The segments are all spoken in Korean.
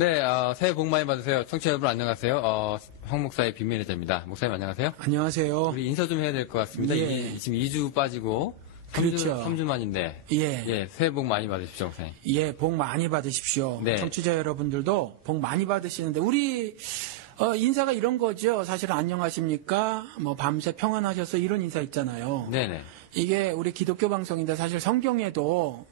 네, 새해 복 많이 받으세요. 청취자 여러분 안녕하세요. 황 목사의 빈민의자입니다. 목사님 안녕하세요. 안녕하세요. 우리 인사 좀 해야 될 것 같습니다. 예. 지금 2주 빠지고 3주, 그렇죠. 3주 만인데. 예. 새해 복 많이 받으십시오, 목사님. 예, 복 많이 받으십시오. 네. 청취자 여러분들도 복 많이 받으시는데 우리 인사가 이런 거죠. 사실 안녕하십니까? 뭐 밤새 평안하셔서 이런 인사 있잖아요. 네네. 이게 우리 기독교 방송인데 사실 성경에도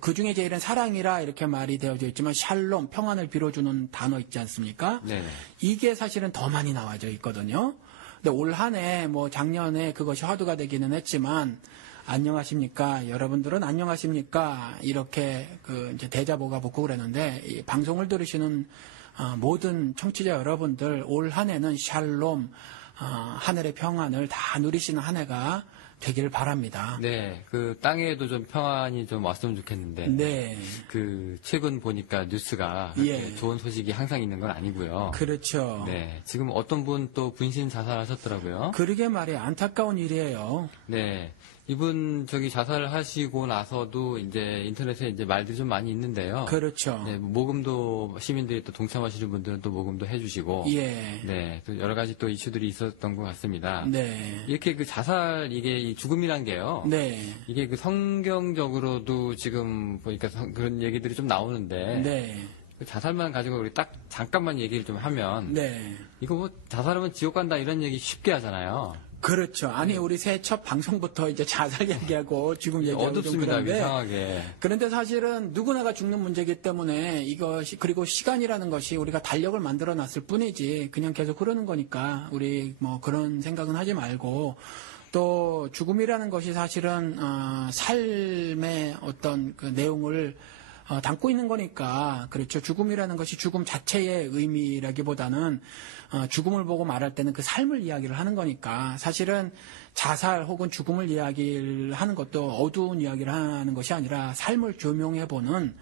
그 중에 제일은 사랑이라 이렇게 말이 되어져 있지만 샬롬, 평안을 빌어주는 단어 있지 않습니까? 네네. 이게 사실은 더 많이 나와져 있거든요. 근데 올 한 해, 뭐 작년에 그것이 화두가 되기는 했지만, 안녕하십니까? 여러분들은 안녕하십니까? 이렇게 이제 대자보가 붙고 그랬는데, 이 방송을 들으시는 모든 청취자 여러분들 올 한 해는 샬롬, 하늘의 평안을 다 누리시는 한 해가 되기를 바랍니다. 네, 그 땅에도 좀 평안이 좀 왔으면 좋겠는데. 네. 최근 보니까 뉴스가 예. 좋은 소식이 항상 있는 건 아니고요. 그렇죠. 네, 지금 어떤 분 또 분신 자살하셨더라고요. 그러게 말이에요. 안타까운 일이에요. 네. 이분 자살하시고 나서도 이제 인터넷에 이제 말들이 좀 많이 있는데요. 그렇죠. 네, 모금도 시민들이 또 동참하시는 분들은 또 모금도 해주시고. 예. 네, 또 여러 가지 또 이슈들이 있었던 것 같습니다. 네. 이렇게 자살 이게 이 죽음이란 게요. 네. 이게 성경적으로도 지금 보니까 그런 얘기들이 좀 나오는데. 네. 자살만 가지고 우리 딱 잠깐만 얘기를 좀 하면. 네. 이거 뭐 자살하면 지옥 간다 이런 얘기 쉽게 하잖아요. 그렇죠. 아니 우리 새해 첫 방송부터 이제 자살 얘기하고 죽음 얘기하고 어둡습니다. 좀 그런데 이상하게. 그런데 사실은 누구나가 죽는 문제이기 때문에 이것이 그리고 시간이라는 것이 우리가 달력을 만들어 놨을 뿐이지 그냥 계속 흐르는 거니까 우리 뭐 그런 생각은 하지 말고 또 죽음이라는 것이 사실은 삶의 어떤 그 내용을 담고 있는 거니까 그렇죠. 죽음이라는 것이 죽음 자체의 의미라기보다는 죽음을 보고 말할 때는 그 삶을 이야기를 하는 거니까 사실은 자살 혹은 죽음을 이야기를 하는 것도 어두운 이야기를 하는 것이 아니라 삶을 조명해보는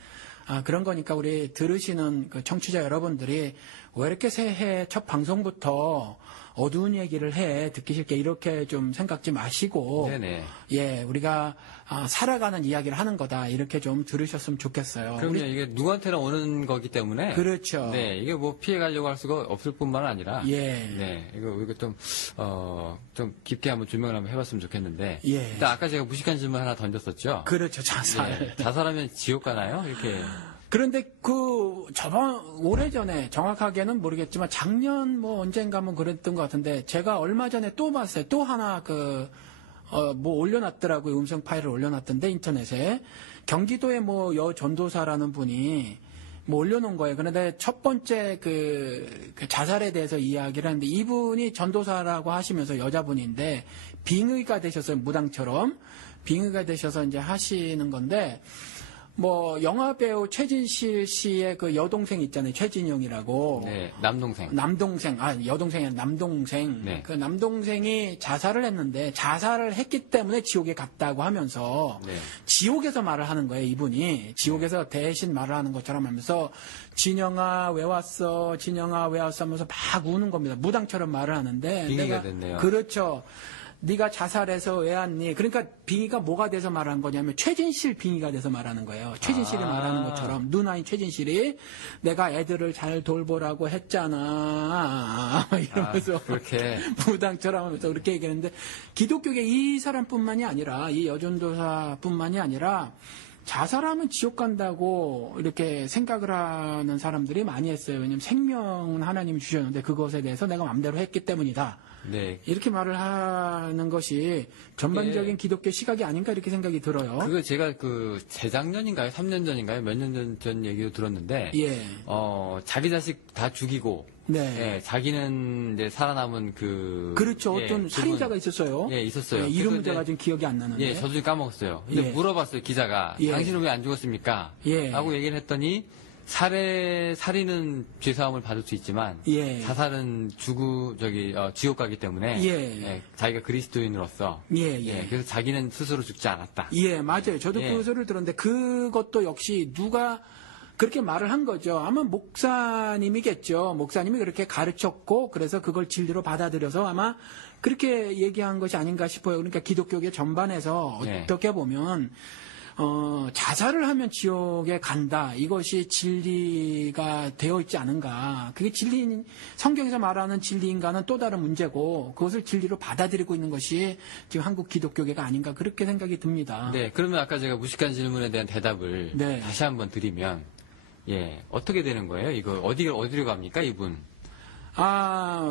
그런 거니까 우리 들으시는 그 청취자 여러분들이 왜 이렇게 새해 첫 방송부터 어두운 얘기를 해 듣기 싫게 이렇게 좀 생각지 마시고 네네. 예 우리가 살아가는 이야기를 하는 거다 이렇게 좀 들으셨으면 좋겠어요. 그럼요. 이게 누구한테나 오는 거기 때문에. 그렇죠. 네, 이게 뭐 피해가려고 할 수가 없을 뿐만 아니라. 예. 네, 이거 좀 깊게 한번 조명을 한번 해봤으면 좋겠는데. 예. 일단 아까 제가 무식한 질문 하나 던졌었죠. 그렇죠. 자살. 네, 자살하면 지옥 가나요? 이렇게. 그런데 오래전에 정확하게는 모르겠지만 작년 뭐 언젠가 뭐 그랬던 것 같은데 제가 얼마 전에 또 봤어요. 또 하나 뭐 올려놨더라고요. 음성 파일을 올려놨던데 인터넷에 경기도에 뭐 전도사라는 분이 뭐 올려놓은 거예요. 그런데 첫 번째 그 자살에 대해서 이야기를 하는데 이분이 전도사라고 하시면서 여자분인데 빙의가 되셔서 무당처럼 빙의가 되셔서 이제 하시는 건데 뭐 영화배우 최진실 씨의 그 여동생 있잖아요. 최진영이라고. 네, 남동생. 여동생이 아니라 남동생. 네. 그 남동생이 자살을 했는데 자살을 했기 때문에 지옥에 갔다고 하면서 네. 지옥에서 말을 하는 거예요. 이분이 지옥에서 대신 말을 하는 것처럼 하면서 진영아 왜 왔어? 진영아 왜 왔어? 하면서 막 우는 겁니다. 무당처럼 말을 하는데 빙의가 됐네요. 그렇죠. 네가 자살해서 왜 왔니? 그러니까 빙의가 뭐가 돼서 말하는 거냐면 최진실 빙의가 돼서 말하는 거예요. 최진실이 말하는 것처럼 누나인 최진실이 내가 애들을 잘 돌보라고 했잖아 이러면서 그렇게 무당처럼 하면서 그렇게 얘기했는데 기독교계 이 사람뿐만이 아니라 이 여전도사뿐만이 아니라 자살하면 지옥 간다고 이렇게 생각을 하는 사람들이 많이 했어요. 왜냐하면 생명은 하나님이 주셨는데 그것에 대해서 내가 마음대로 했기 때문이다. 네. 이렇게 말을 하는 것이 전반적인 기독교 시각이 아닌가 이렇게 생각이 들어요. 그거 제가 재작년인가요? 3년 전인가요? 몇 년 전 얘기도 들었는데. 예. 자기 자식 다 죽이고. 네. 예, 자기는 이제 살아남은 그렇죠. 어떤 살인자가 있었어요. 예, 있었어요. 예, 이름은 제가 지금 기억이 안 나는데. 예, 저도 까먹었어요. 근데 예. 물어봤어요, 기자가. 예. 당신은 왜 안 죽었습니까? 예. 라고 얘기를 했더니, 살인은 죄사함을 받을 수 있지만, 예. 자살은 지옥 가기 때문에, 예. 자기가 그리스도인으로서, 예. 그래서 자기는 스스로 죽지 않았다. 예, 맞아요. 저도 예. 그 소리를 들었는데 그것도 역시 누가 그렇게 말을 한 거죠. 아마 목사님이겠죠. 목사님이 그렇게 가르쳤고 그래서 그걸 진리로 받아들여서 아마 그렇게 얘기한 것이 아닌가 싶어요. 그러니까 기독교계 전반에서 네. 어떻게 보면 자살을 하면 지옥에 간다. 이것이 진리가 되어 있지 않은가. 그게 성경에서 말하는 진리인가는 또 다른 문제고, 그것을 진리로 받아들이고 있는 것이 지금 한국 기독교계가 아닌가, 그렇게 생각이 듭니다. 네, 그러면 아까 제가 무식한 질문에 대한 대답을 네. 다시 한번 드리면, 어떻게 되는 거예요? 이거 어디로 갑니까, 이분?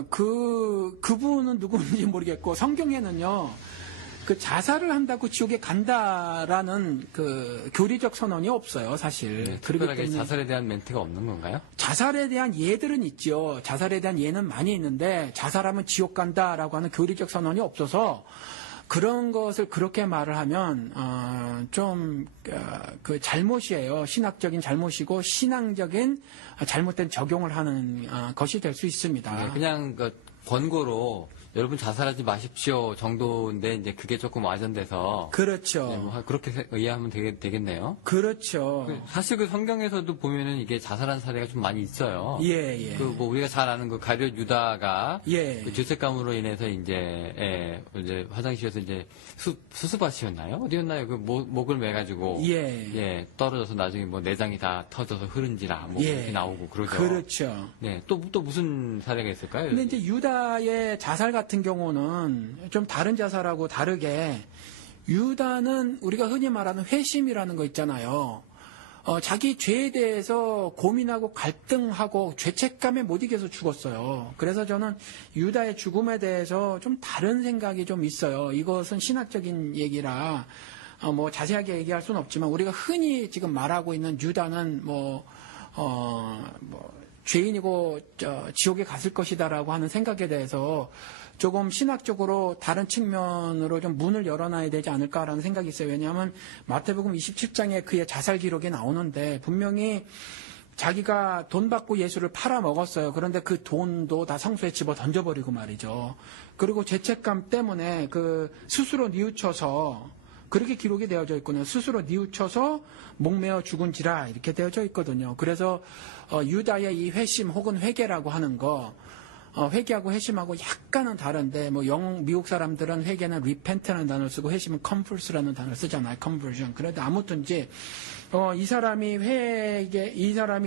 그분은 누구인지 모르겠고, 성경에는요, 그 자살을 한다고 지옥에 간다라는 그 교리적 선언이 없어요, 사실. 네, 그렇기 특별하게 때문에 자살에 대한 멘트가 없는 건가요? 자살에 대한 예들은 있죠. 자살에 대한 예는 많이 있는데 자살하면 지옥 간다라고 하는 교리적 선언이 없어서 그런 것을 그렇게 말을 하면 그 잘못이에요. 신학적인 잘못이고 신앙적인 잘못된 적용을 하는 것이 될 수 있습니다. 네, 그냥 그 권고로 여러분 자살하지 마십시오 정도인데 이제 그게 조금 와전돼서 그렇죠. 네, 뭐 그렇게 이해하면 되겠네요. 그렇죠. 사실 그 성경에서도 보면은 이게 자살한 사례가 좀 많이 있어요. 예. 그 뭐 우리가 잘 아는 그 가룟 유다가 예. 그 죄책감으로 인해서 이제 화장실에서 이제 수수밭이었나요? 어디였나요? 그 목을 매가지고 떨어져서 나중에 뭐 내장이 다 터져서 흐른지라 뭐 이렇게 나오고 그러죠. 그렇죠. 네, 또 무슨 사례가 있을까요? 근데 이제 유다의 자살 같은 경우는 좀 다른 자살하고 다르게 유다는 우리가 흔히 말하는 회심이라는 거 있잖아요. 자기 죄에 대해서 고민하고 갈등하고 죄책감에 못 이겨서 죽었어요. 그래서 저는 유다의 죽음에 대해서 좀 다른 생각이 좀 있어요. 이것은 신학적인 얘기라 뭐 자세하게 얘기할 수는 없지만 우리가 흔히 지금 말하고 있는 유다는 죄인이고 지옥에 갔을 것이다라고 하는 생각에 대해서 조금 신학적으로 다른 측면으로 좀 문을 열어놔야 되지 않을까라는 생각이 있어요. 왜냐하면 마태복음 27장에 그의 자살 기록이 나오는데 분명히 자기가 돈 받고 예수를 팔아먹었어요. 그런데 그 돈도 다 성소에 집어 던져버리고 말이죠. 그리고 죄책감 때문에 스스로 뉘우쳐서 그렇게 기록이 되어져 있거든요. 스스로 뉘우쳐서 목매어 죽은지라 이렇게 되어져 있거든요. 그래서 유다의 이 회심 혹은 회개라고 하는 거 회개하고 회심하고 약간은 다른데 미국 사람들은 회개는 repent라는 단어를 쓰고 회심은 convert라는 단어를 쓰잖아요. conversion. 그래도 아무튼지 이 사람이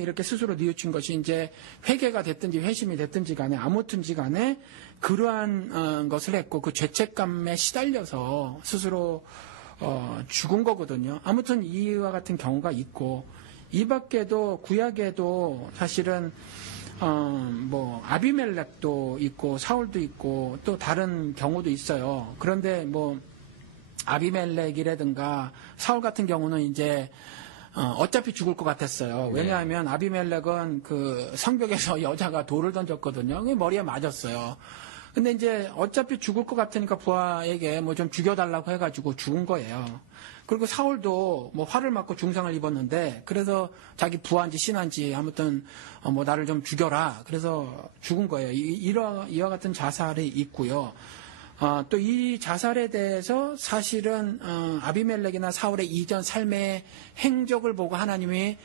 이렇게 스스로 뉘우친 것이 이제 회개가 됐든지 회심이 됐든지 간에 아무튼지 간에 그러한 것을 했고 그 죄책감에 시달려서 스스로 죽은 거거든요. 아무튼 이와 같은 경우가 있고 이 밖에도 구약에도 사실은 아비멜렉도 있고 사울도 있고 또 다른 경우도 있어요. 그런데 아비멜렉이라든가 사울 같은 경우는 이제 어차피 죽을 것 같았어요. 왜냐하면 아비멜렉은 그 성벽에서 여자가 돌을 던졌거든요. 그게 머리에 맞았어요. 근데 이제 어차피 죽을 것 같으니까 부하에게 좀 죽여달라고 해가지고 죽은 거예요. 그리고 사울도 화를 맞고 중상을 입었는데 그래서 자기 부하인지 신하인지 아무튼 나를 좀 죽여라. 그래서 죽은 거예요. 이와 같은 자살이 있고요. 또 이 자살에 대해서 사실은 아비멜렉이나 사울의 이전 삶의 행적을 보고 하나님이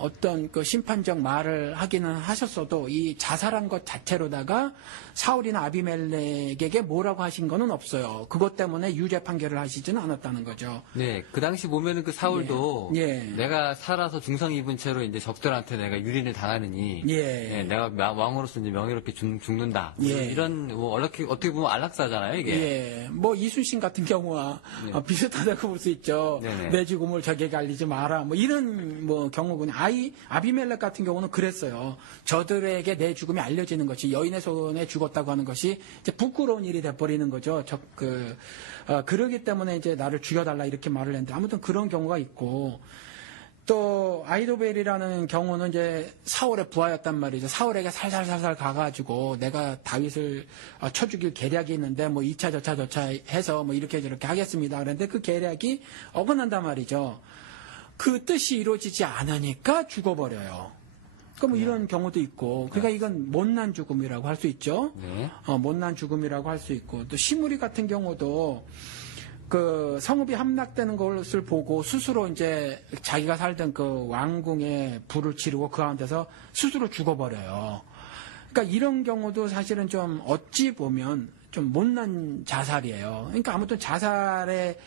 어떤 그 심판적 말을 하기는 하셨어도 이 자살한 것 자체로다가 사울이나 아비멜렉에게 뭐라고 하신 거는 없어요. 그것 때문에 유죄 판결을 하시지는 않았다는 거죠. 네, 그 당시 보면은 그 사울도 내가 살아서 중상 입은 채로 이제 적들한테 내가 유린을 당하느니 내가 왕으로서 이제 명예롭게 죽는다. 이런 어떻게 보면 안락사잖아요, 이게. 이순신 같은 경우와 비슷하다고 볼 수 있죠. 내 죽음을 적에게 알리지 마라. 이런 경우군요. 아비멜렉 같은 경우는 그랬어요. 저들에게 내 죽음이 알려지는 것이 여인의 손에 죽었다고 하는 것이 이제 부끄러운 일이 돼버리는 거죠. 그러기 때문에 이제 나를 죽여달라 이렇게 말을 했는데 아무튼 그런 경우가 있고 또 아이도벨이라는 경우는 이제 사울의 부하였단 말이죠. 사울에게 살살살살 가가지고 내가 다윗을 쳐 죽일 계략이 있는데 2차 저차 해서 이렇게 저렇게 하겠습니다. 그런데 그 계략이 어긋난단 말이죠. 그 뜻이 이루어지지 않으니까 죽어버려요. 이런 경우도 있고, 그러니까 이건 못난 죽음이라고 할 수 있죠. 못난 죽음이라고 할 수 있고, 또 시므리 같은 경우도 그 성읍이 함락되는 것을 보고 스스로 이제 자기가 살던 그 왕궁에 불을 지르고 그 가운데서 스스로 죽어버려요. 그러니까 이런 경우도 사실은 좀 어찌 보면 좀 못난 자살이에요. 그러니까 아무튼 자살의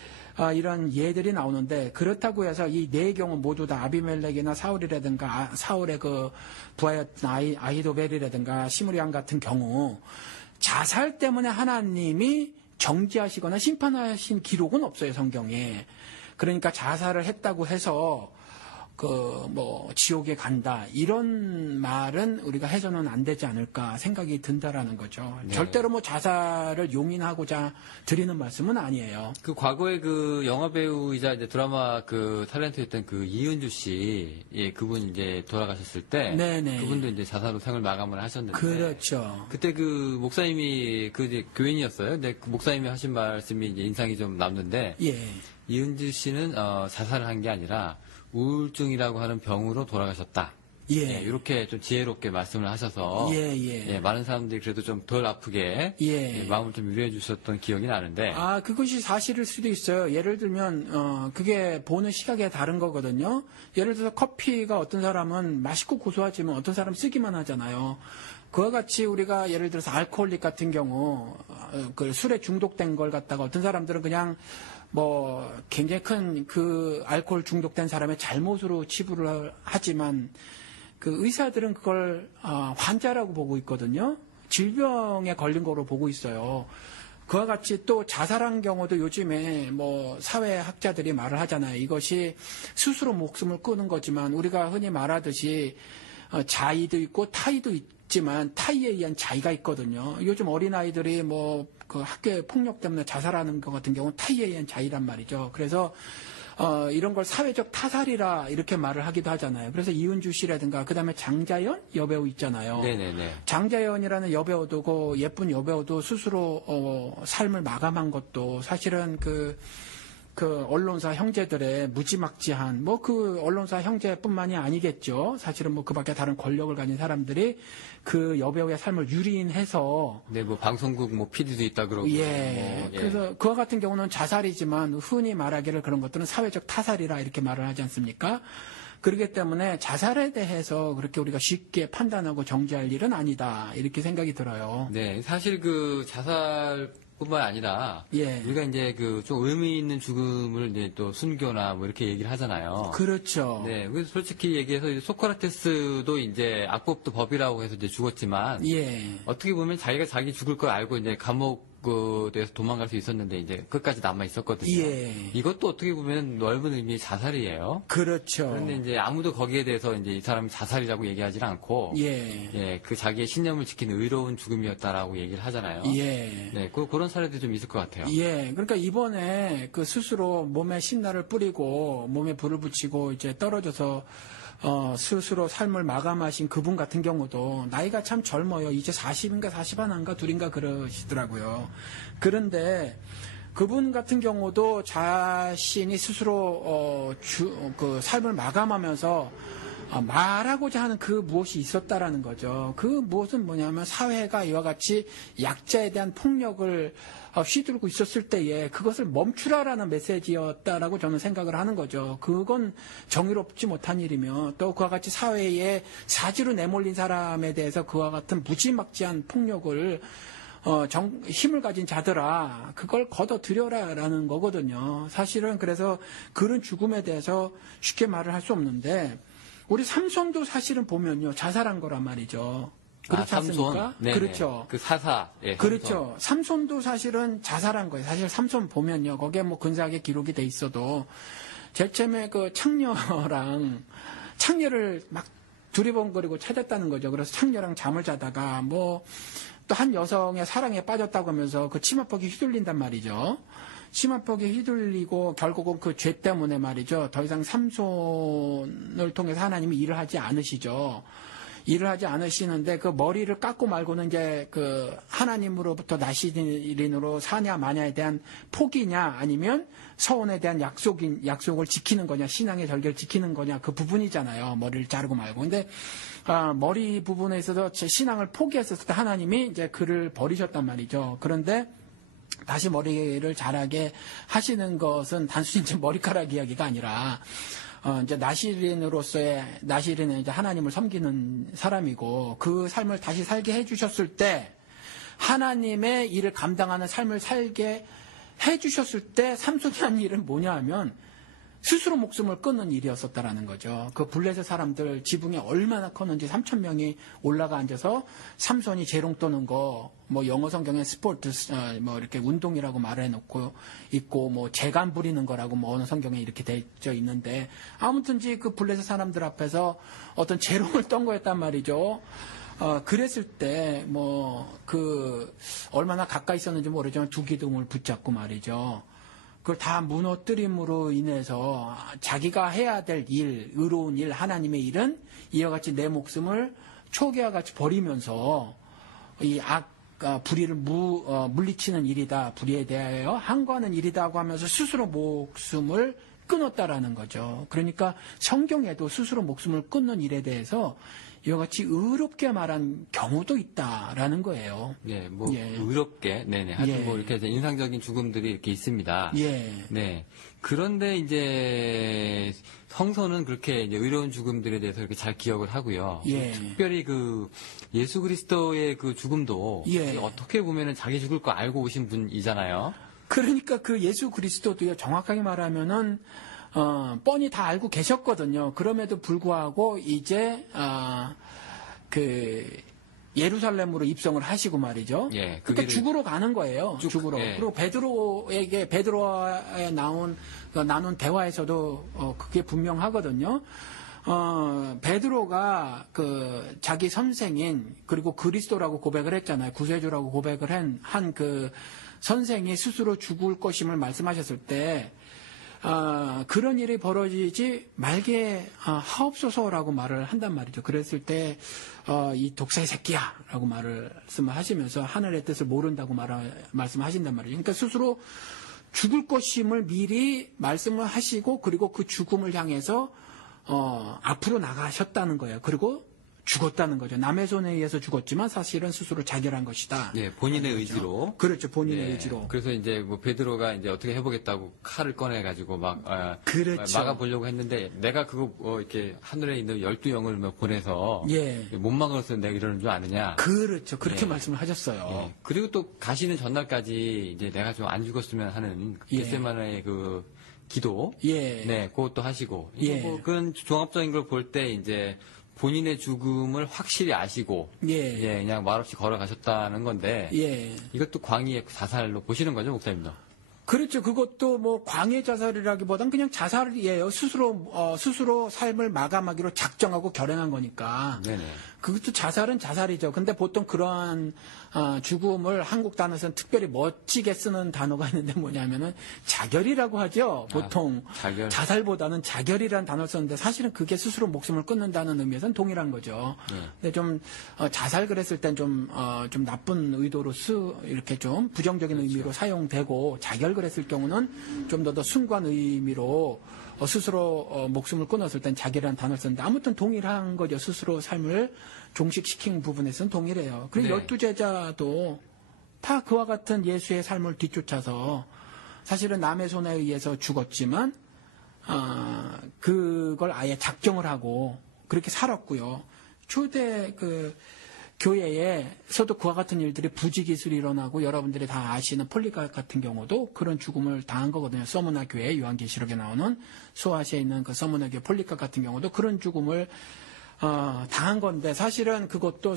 이런 예들이 나오는데 그렇다고 해서 이 네 경우 모두 다 아비멜렉이나 사울이라든가 사울의 그 부하였던 아히도벨이라든가 시므리왕 같은 경우 자살 때문에 하나님이 정지하시거나 심판하신 기록은 없어요, 성경에. 그러니까 자살을 했다고 해서 지옥에 간다. 이런 말은 우리가 해서는 안 되지 않을까 생각이 든다라는 거죠. 네. 절대로 자살을 용인하고자 드리는 말씀은 아니에요. 그 과거에 그 영화 배우이자 이제 드라마 그 탤런트였던 그 이은주 씨, 예, 그분 이제 돌아가셨을 때. 네네. 그분도 이제 자살로 생을 마감을 하셨는데. 그렇죠. 그때 그 목사님이 그 이제 교인이었어요. 근데 그 목사님이 하신 말씀이 이제 인상이 좀 남는데. 예. 이은주 씨는, 자살을 한 게 아니라 우울증이라고 하는 병으로 돌아가셨다. 예. 이렇게 좀 지혜롭게 말씀을 하셔서. 예, 많은 사람들이 그래도 좀 덜 아프게. 예. 마음을 좀 위로해 주셨던 기억이 나는데. 그것이 사실일 수도 있어요. 예를 들면, 그게 보는 시각에 다른 거거든요. 예를 들어서 커피가 어떤 사람은 맛있고 고소하지만 어떤 사람은 쓰기만 하잖아요. 그와 같이 우리가 예를 들어서 알코올릭 같은 경우, 그 술에 중독된 걸 갖다가 어떤 사람들은 그냥 굉장히 큰 그 알코올 중독된 사람의 잘못으로 치부를 하지만 그 의사들은 그걸 환자라고 보고 있거든요. 질병에 걸린 거로 보고 있어요. 그와 같이 또 자살한 경우도 요즘에 사회학자들이 말을 하잖아요. 이것이 스스로 목숨을 끊은 거지만 우리가 흔히 말하듯이 자의도 있고 타의도 있지만 타의에 의한 자의가 있거든요. 요즘 어린아이들이 그 학교의 폭력 때문에 자살하는 것 같은 경우는 타의에 의한 자의란 말이죠. 그래서 이런 걸 사회적 타살이라 이렇게 말을 하기도 하잖아요. 그래서 이은주 씨라든가 그다음에 장자연 여배우 있잖아요. 네네네. 장자연이라는 여배우도 그 예쁜 여배우도 스스로 삶을 마감한 것도 사실은 그 언론사 형제들의 무지막지한 그 언론사 형제뿐만이 아니겠죠. 사실은 그 밖에 다른 권력을 가진 사람들이 그 여배우의 삶을 유린해서 방송국 PD도 있다 그러고. 예. 그래서 그와 같은 경우는 자살이지만 흔히 말하기를 그런 것들은 사회적 타살이라 이렇게 말을 하지 않습니까? 그렇기 때문에 자살에 대해서 그렇게 우리가 쉽게 판단하고 정지할 일은 아니다. 이렇게 생각이 들어요. 네. 사실 그 자살 뿐만 아니라 우리가 이제 그 좀 의미 있는 죽음을 이제 또 순교나 이렇게 얘기를 하잖아요. 그렇죠. 네, 그래서 솔직히 얘기해서 이제 소크라테스도 이제 악법도 법이라고 해서 이제 죽었지만 어떻게 보면 자기가 자기 죽을 걸 알고 이제 감옥에서 도망갈 수 있었는데 이제 끝까지 남아 있었거든요. 이것도 어떻게 보면 넓은 의미의 자살이에요. 그렇죠. 그런데 이제 아무도 거기에 대해서 이제 이 사람이 자살이라고 얘기하지 않고 그 자기의 신념을 지키는 의로운 죽음이었다라고 얘기를 하잖아요. 네, 그런 사례도 좀 있을 것 같아요. 그러니까 이번에 그 스스로 몸에 신나를 뿌리고 몸에 불을 붙이고 이제 떨어져서 스스로 삶을 마감하신 그분 같은 경우도 나이가 참 젊어요. 이제 40인가 41인가 둘인가 그러시더라고요. 그런데 그분 같은 경우도 자신이 스스로 그 삶을 마감하면서 말하고자 하는 그 무엇이 있었다라는 거죠. 그 무엇은 뭐냐면 사회가 이와 같이 약자에 대한 폭력을 휘두르고 있었을 때에 그것을 멈추라라는 메시지였다라고 저는 생각을 하는 거죠. 그건 정의롭지 못한 일이며 또 그와 같이 사회에 사지로 내몰린 사람에 대해서 그와 같은 무지막지한 폭력을 힘을 가진 자들아 그걸 걷어들여라라는 거거든요. 사실은 그래서 그런 죽음에 대해서 쉽게 말을 할 수 없는데 우리 삼손도 사실은 보면요 자살한 거란 말이죠. 그렇지 않습니까? 그렇죠. 그 사사. 그렇죠. 삼손도 사실은 자살한 거예요. 사실 삼손 보면요 거기에 근사하게 기록이 돼 있어도 제일 처음에 그 창녀를 막 두리번거리고 찾았다는 거죠. 그래서 창녀랑 잠을 자다가 또 한 여성의 사랑에 빠졌다고 하면서 그 치마폭에 휘둘린단 말이죠. 치마폭에 휘둘리고 결국은 그 죄 때문에 말이죠. 더 이상 삼손을 통해서 하나님이 일을 하지 않으시죠. 일을 하지 않으시는데 그 머리를 깎고 말고는 이제 그 하나님으로부터 나시린으로 사냐 마냐에 대한 포기냐 아니면 서원에 대한 약속을 지키는 거냐 신앙의 절개를 지키는 거냐 그 부분이잖아요. 머리를 자르고 말고. 근데 머리 부분에 있어서 제 신앙을 포기했었을 때 하나님이 이제 그를 버리셨단 말이죠. 그런데 다시 머리를 자라게 하시는 것은 단순히 이제 머리카락 이야기가 아니라 이제 나시린은 이제 하나님을 섬기는 사람이고 그 삶을 다시 살게 해주셨을 때 하나님의 일을 감당하는 삶을 살게 해주셨을 때 삼손이 한 일은 뭐냐 하면 스스로 목숨을 끊는 일이었었다라는 거죠. 그 블레셋 사람들 지붕이 얼마나 컸는지 3,000명이 올라가 앉아서 삼손이 재롱 떠는 거, 뭐 영어 성경에 스포츠, 뭐 이렇게 운동이라고 말해놓고 있고, 뭐 재간 부리는 거라고 뭐 어느 성경에 이렇게 되어 있는데, 아무튼지 그 블레셋 사람들 앞에서 어떤 재롱을 떤 거였단 말이죠. 그랬을 때, 얼마나 가까이 있었는지 모르지만 두 기둥을 붙잡고 말이죠. 그걸 다 무너뜨림으로 인해서 자기가 해야 될 일, 의로운 일, 하나님의 일은 이와 같이 내 목숨을 초기와 같이 버리면서 이 불의를 물리치는 일이다, 불의에 대하여 항거하는 일이다고 하면서 스스로 목숨을 끊었다라는 거죠. 그러니까 성경에도 스스로 목숨을 끊는 일에 대해서 이와 같이 의롭게 말한 경우도 있다라는 거예요. 네, 의롭게, 네네. 하여튼 이렇게 인상적인 죽음들이 이렇게 있습니다. 네. 그런데 이제 성서는 그렇게 이제 의로운 죽음들에 대해서 이렇게 잘 기억을 하고요. 특별히 예수 그리스도의 그 죽음도 어떻게 보면은 자기 죽을 거 알고 오신 분이잖아요. 그러니까 그 예수 그리스도도요, 정확하게 말하면은 뻔히 다 알고 계셨거든요. 그럼에도 불구하고 이제 예루살렘으로 입성을 하시고 말이죠. 그러니까 죽으러 가는 거예요. 죽으러. 그리고 베드로에 나눈 대화에서도 그게 분명하거든요. 베드로가 자기 선생인 그리고 그리스도라고 고백을 했잖아요. 구세주라고 고백을 한 그 선생이 스스로 죽을 것임을 말씀하셨을 때 그런 일이 벌어지지 말게 하옵소서라고 말을 한단 말이죠. 그랬을 때 이 독사의 새끼야라고 말씀을 하시면서 하늘의 뜻을 모른다고 말씀하신단 말이죠. 그러니까 스스로 죽을 것임을 미리 말씀을 하시고 그리고 그 죽음을 향해서 앞으로 나가셨다는 거예요. 그리고 죽었다는 거죠. 남의 손에 의해서 죽었지만 사실은 스스로 자결한 것이다. 네, 본인의 의지로. 그렇죠, 본인의 의지로. 그래서 이제 베드로가 이제 어떻게 해보겠다고 칼을 꺼내가지고 그렇죠. 막아보려고 했는데 내가 그거 이렇게 하늘에 있는 12영을 보내서 못 막아서 내가 이러는 줄 아느냐. 그렇죠, 그렇게 말씀을 하셨어요. 그리고 또 가시는 전날까지 이제 내가 좀 안 죽었으면 하는 겟세마네의 기도. 네, 그것도 하시고. 그런 종합적인 걸 볼 때 이제. 본인의 죽음을 확실히 아시고 그냥 말없이 걸어가셨다는 건데 이것도 광의의 자살로 보시는 거죠, 목사님도? 그렇죠. 그것도 광의 자살이라기보단 그냥 자살이에요. 스스로 삶을 마감하기로 작정하고 결행한 거니까. 네네. 그것도 자살은 자살이죠. 근데 보통 그러한 죽음을 한국 단어에서는 특별히 멋지게 쓰는 단어가 있는데 뭐냐면은 자결이라고 하죠. 보통 자결. 자살보다는 자결이라는 단어를 썼는데 사실은 그게 스스로 목숨을 끊는다는 의미에서는 동일한 거죠. 근데 좀 자살 그랬을 땐 좀 나쁜 의도로 이렇게 좀 부정적인 의미로 사용되고 자결 그랬을 경우는 좀 더 순수한 의미로 스스로 목숨을 끊었을 땐 자결이라는 단어를 썼는데 아무튼 동일한 거죠. 스스로 삶을 종식시킨 부분에서는 동일해요. 그리고 12제자도 다 그와 같은 예수의 삶을 뒤쫓아서 사실은 남의 손에 의해서 죽었지만 그걸 아예 작정을 하고 그렇게 살았고요. 초대 교회에서도 그와 같은 일들이 부지기술이 일어나고 여러분들이 다 아시는 폴리carp 같은 경우도 그런 죽음을 당한 거거든요. 서문화 교회 요한계시록에 나오는 소아시아에 있는 그 서문화 교회 폴리carp 같은 경우도 그런 죽음을 당한 건데 사실은 그것도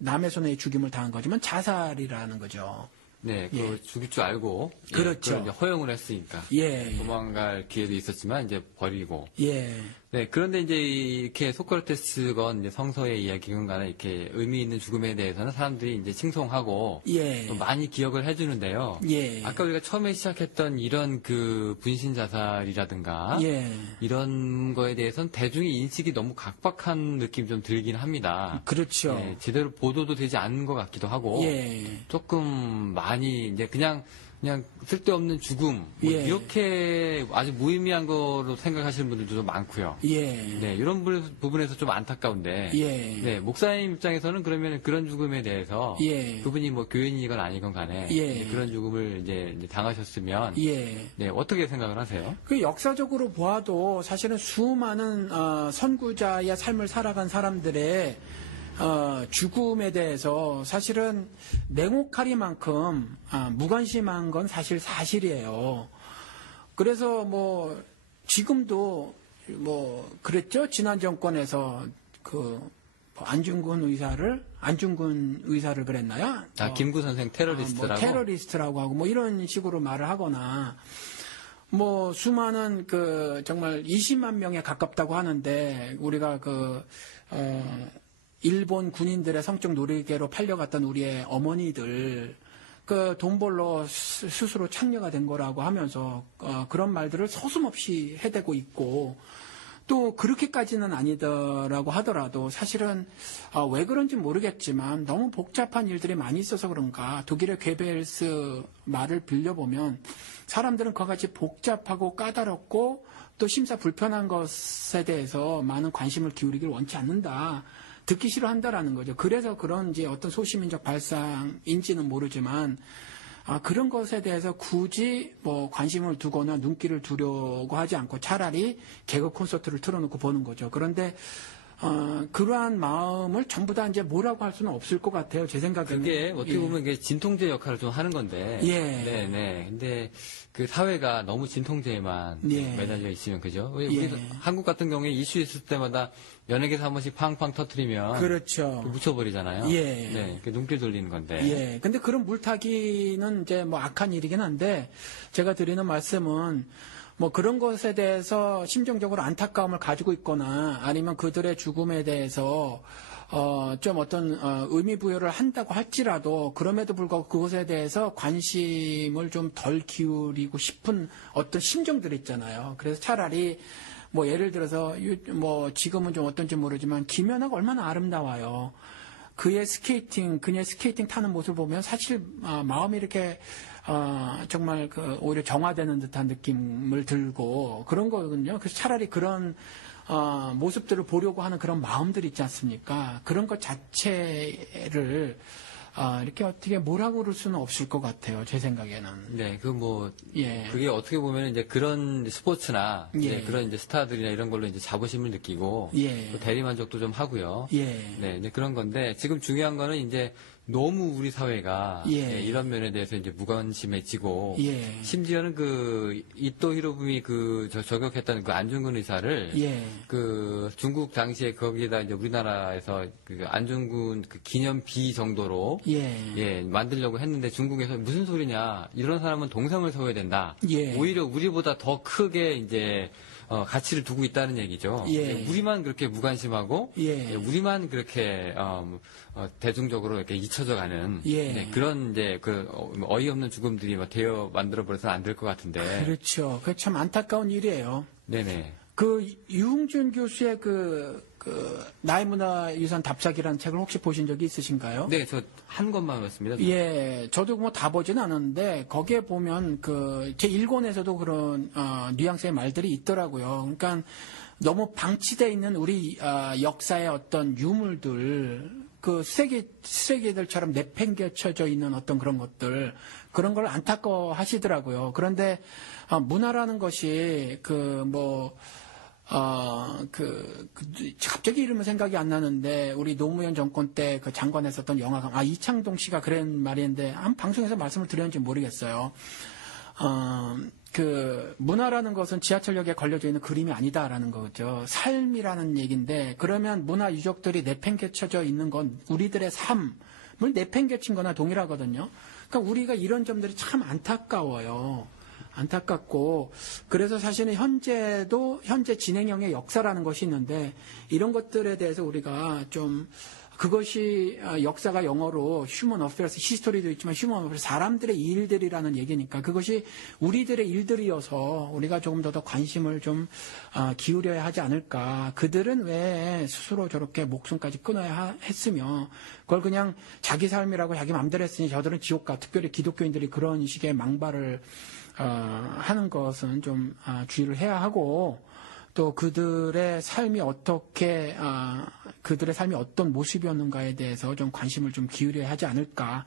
남의 손에 죽임을 당한 거지만 자살이라는 거죠. 네, 죽일 줄 알고 그렇죠. 이제 허용을 했으니까 도망갈 기회도 있었지만 이제 버리고. 네, 그런데 이제 이렇게 소크라테스건 이제 성서의 이야기건 간에 이렇게 의미 있는 죽음에 대해서는 사람들이 이제 칭송하고 또 많이 기억을 해주는데요. 아까 우리가 처음에 시작했던 이런 분신 자살이라든가 이런 거에 대해서는 대중의 인식이 너무 각박한 느낌이 좀 들긴 합니다. 그렇죠. 제대로 보도도 되지 않는 것 같기도 하고 조금 많이 이제 그냥 쓸데없는 죽음 이렇게 아주 무의미한 거로 생각하시는 분들도 좀 많고요. 네, 이런 부분에서 좀 안타까운데 네, 목사님 입장에서는 그러면 그런 죽음에 대해서 그분이 교인이건 아니건 간에 그런 죽음을 이제 당하셨으면 네, 어떻게 생각을 하세요? 그 역사적으로 보아도 사실은 수많은 선구자의 삶을 살아간 사람들의 죽음에 대해서 사실은 냉혹하리만큼 무관심한 건 사실이에요. 그래서 뭐 지금도 뭐 그랬죠. 지난 정권에서 안중근 의사를 그랬나요? 김구 선생 테러리스트라고. 테러리스트라고 하고 뭐 이런 식으로 말을 하거나 뭐 수많은 정말 20만 명에 가깝다고 하는데 우리가 일본 군인들의 성적 놀이개로 팔려갔던 우리의 어머니들 돈 벌러 스스로 창녀가 된 거라고 하면서 그런 말들을 서슴없이 해대고 있고 또 그렇게까지는 아니더라고 하더라도 사실은 왜 그런지 모르겠지만 너무 복잡한 일들이 많이 있어서 그런가 독일의 괴벨스 말을 빌려보면 사람들은 그와 같이 복잡하고 까다롭고 또 심사 불편한 것에 대해서 많은 관심을 기울이길 원치 않는다. 듣기 싫어한다라는 거죠. 그래서 그런지 어떤 소시민적 발상인지는 모르지만 그런 것에 대해서 굳이 뭐 관심을 두거나 눈길을 두려고 하지 않고 차라리 개그 콘서트를 틀어놓고 보는 거죠. 그런데 그러한 마음을 전부 다 이제 뭐라고 할 수는 없을 것 같아요. 제 생각에는. 그게 어떻게 보면 이게 진통제 역할을 좀 하는 건데. 네네. 근데 그 사회가 너무 진통제에만 매달려 있으면 그죠? 우리 한국 같은 경우에 이슈 있을 때마다 연예계에서 한 번씩 팡팡 터트리면 그렇죠. 묻혀버리잖아요. 네, 눈길 돌리는 건데. 근데 그런 물타기는 이제 뭐 악한 일이긴 한데 제가 드리는 말씀은 뭐 그런 것에 대해서 심정적으로 안타까움을 가지고 있거나 아니면 그들의 죽음에 대해서 좀 어떤 의미 부여를 한다고 할지라도 그럼에도 불구하고 그것에 대해서 관심을 좀 덜 기울이고 싶은 어떤 심정들이 있잖아요. 그래서 차라리 뭐 예를 들어서 뭐 지금은 좀 어떤지 모르지만 김연아가 얼마나 아름다워요. 그녀의 스케이팅 타는 모습을 보면 사실 마음이 이렇게 정말 오히려 정화되는 듯한 느낌을 들고 그런 거거든요. 그래서 차라리 그런 모습들을 보려고 하는 그런 마음들이 있지 않습니까? 그런 것 자체를 이렇게 어떻게 뭐라고 그럴 수는 없을 것 같아요. 제 생각에는. 네, 그게 어떻게 보면 이제 그런 스포츠나 이제 그런 이제 스타들이나 이런 걸로 이제 자부심을 느끼고 또 대리만족도 좀 하고요. 네, 이제 그런 건데 지금 중요한 거는 이제 너무 우리 사회가 이런 면에 대해서 이제 무관심해지고 심지어는 이토 히로부미 저격했다는 안중근 의사를 중국 당시에 거기에다 이제 우리나라에서 안중근 기념비 정도로 만들려고 했는데 중국에서 무슨 소리냐 이런 사람은 동상을 세워야 된다. 오히려 우리보다 더 크게 이제 가치를 두고 있다는 얘기죠. 우리만 그렇게 무관심하고 우리만 그렇게 대중적으로 이렇게 잊혀져가는 그런 이제 어이없는 죽음들이 되어 만들어 버려서는 안 될 것 같은데. 그렇죠. 그게 참 안타까운 일이에요. 네네. 유흥준 교수의 나의 문화유산 답사기라는 책을 혹시 보신 적이 있으신가요? 네, 저 한 권만 봤습니다. 저도 뭐 다 보지는 않았는데 거기에 보면 제 1권에서도 그런 뉘앙스의 말들이 있더라고요. 그러니까 너무 방치되어 있는 우리 역사의 어떤 유물들, 쓰레기들처럼 내팽개쳐져 있는 어떤 그런 것들, 그런 걸 안타까워 하시더라고요. 그런데 문화라는 것이 갑자기 이름은 생각이 안 나는데, 우리 노무현 정권 때 장관에 썼던 영화가, 이창동 씨가 그런 말인데, 한 방송에서 말씀을 드렸는지 모르겠어요. 문화라는 것은 지하철역에 걸려져 있는 그림이 아니다라는 거죠. 삶이라는 얘기인데, 그러면 문화 유적들이 내팽개쳐져 있는 건 우리들의 삶을 내팽개친 거나 동일하거든요. 그러니까 우리가 이런 점들이 참 안타까워요. 안타깝고, 그래서 사실은 현재 진행형의 역사라는 것이 있는데, 이런 것들에 대해서 우리가 좀, 그것이 역사가 영어로 휴먼 어페어스, 히스토리도 있지만 휴먼 어페어스, 사람들의 일들이라는 얘기니까 그것이 우리들의 일들이어서 우리가 조금 더 관심을 좀 기울여야 하지 않을까. 그들은 왜 스스로 저렇게 목숨까지 끊어야 했으며 그걸 그냥 자기 삶이라고 자기 마음대로 했으니 저들은 지옥가, 특별히 기독교인들이 그런 식의 망발을 하는 것은 좀 주의를 해야 하고, 또 그들의 삶이 어떤 모습이었는가에 대해서 좀 관심을 좀 기울여야 하지 않을까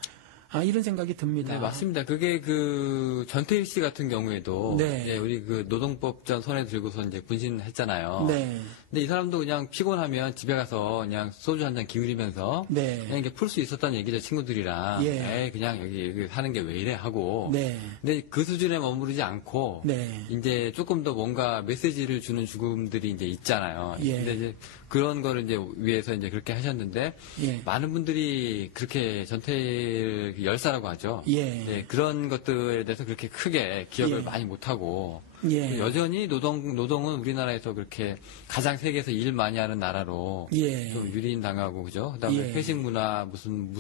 이런 생각이 듭니다. 네, 맞습니다. 그게 그 전태일 씨 같은 경우에도 네. 예, 우리 그 노동법전 손에 들고서 이제 분신했잖아요. 네. 근데 이 사람도 그냥 피곤하면 집에 가서 그냥 소주 한 잔 기울이면서 네. 그냥 이게 풀 수 있었다는 얘기죠, 친구들이랑. 예. 에이, 그냥 여기 사는 게 왜 이래 하고. 네. 근데 그 수준에 머무르지 않고 네. 이제 조금 더 뭔가 메시지를 주는 죽음들이 이제 있잖아요. 예. 근데 이제 그런 거를 이제 위해서 이제 그렇게 하셨는데 예. 많은 분들이 그렇게 전태일 열사라고 하죠. 예. 네, 그런 것들에 대해서 그렇게 크게 기억을 예. 많이 못하고 예. 여전히 노동은 우리나라에서 그렇게 가장 세계에서 일 많이 하는 나라로 예. 좀 유린당하고 그죠. 그다음에 예. 회식 문화 무슨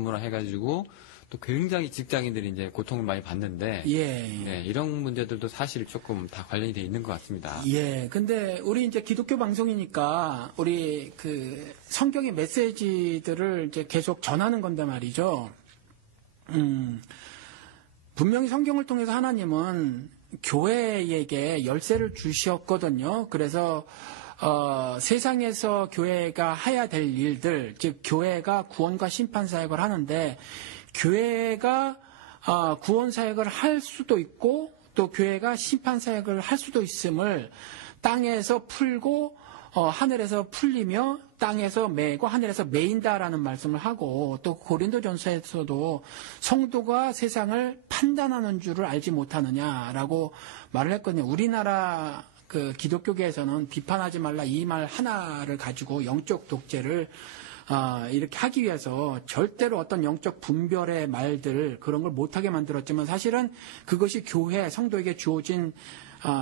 문화 해가지고 또 굉장히 직장인들이 이제 고통을 많이 받는데 예. 네, 이런 문제들도 사실 조금 다 관련이 돼 있는 것 같습니다. 예. 근데 우리 이제 기독교 방송이니까 우리 그 성경의 메시지들을 이제 계속 전하는 건데 말이죠. 분명히 성경을 통해서 하나님은 교회에게 열쇠를 주셨거든요. 그래서 세상에서 교회가 해야 될 일들, 즉 교회가 구원과 심판 사역을 하는데 교회가 구원 사역을 할 수도 있고 또 교회가 심판 사역을 할 수도 있음을 땅에서 풀고 하늘에서 풀리며 땅에서 매고 하늘에서 매인다라는 말씀을 하고 또 고린도전서에서도 성도가 세상을 판단하는 줄을 알지 못하느냐라고 말을 했거든요. 우리나라 그 기독교계에서는 비판하지 말라 이 말 하나를 가지고 영적 독재를 이렇게 하기 위해서 절대로 어떤 영적 분별의 말들 그런 걸 못하게 만들었지만 사실은 그것이 교회 성도에게 주어진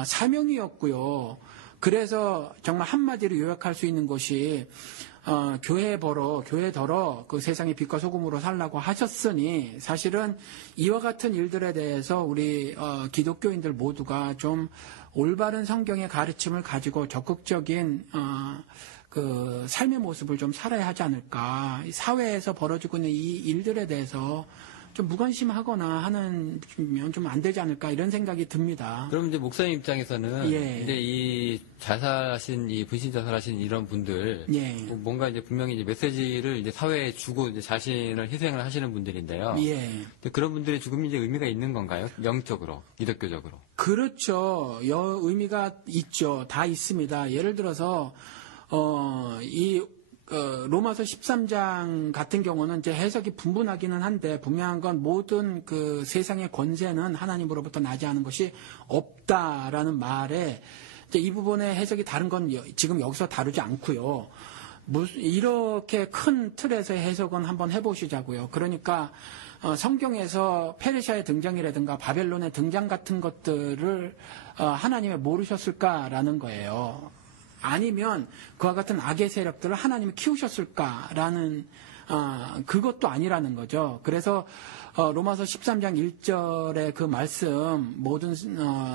사명이었고요. 그래서 정말 한마디로 요약할 수 있는 것이 교회더러 그 세상의 빛과 소금으로 살라고 하셨으니 사실은 이와 같은 일들에 대해서 우리 기독교인들 모두가 좀 올바른 성경의 가르침을 가지고 적극적인 그 삶의 모습을 좀 살아야 하지 않을까. 사회에서 벌어지고 있는 이 일들에 대해서 좀 무관심하거나 하는 좀 안 되지 않을까 이런 생각이 듭니다. 그럼 이제 목사님 입장에서는 예. 이제 이 자살하신 이 분신 자살하신 이런 분들 예. 뭔가 이제 분명히 이제 메시지를 이제 사회에 주고 이제 자신을 희생을 하시는 분들인데요. 예. 근데 그런 분들의 죽음이 이제 의미가 있는 건가요? 영적으로, 기독교적으로? 그렇죠. 의미가 있죠. 다 있습니다. 예를 들어서 로마서 13장 같은 경우는 이제 해석이 분분하기는 한데 분명한 건 모든 그 세상의 권세는 하나님으로부터 나지 않은 것이 없다라는 말에 이제 이 부분의 해석이 다른 건 지금 여기서 다루지 않고요. 이렇게 큰 틀에서의 해석은 한번 해보시자고요. 그러니까 성경에서 페르시아의 등장이라든가 바벨론의 등장 같은 것들을 하나님이 모르셨을까라는 거예요. 아니면 그와 같은 악의 세력들을 하나님이 키우셨을까라는 그것도 아니라는 거죠. 그래서 로마서 13장 1절의 그 말씀 모든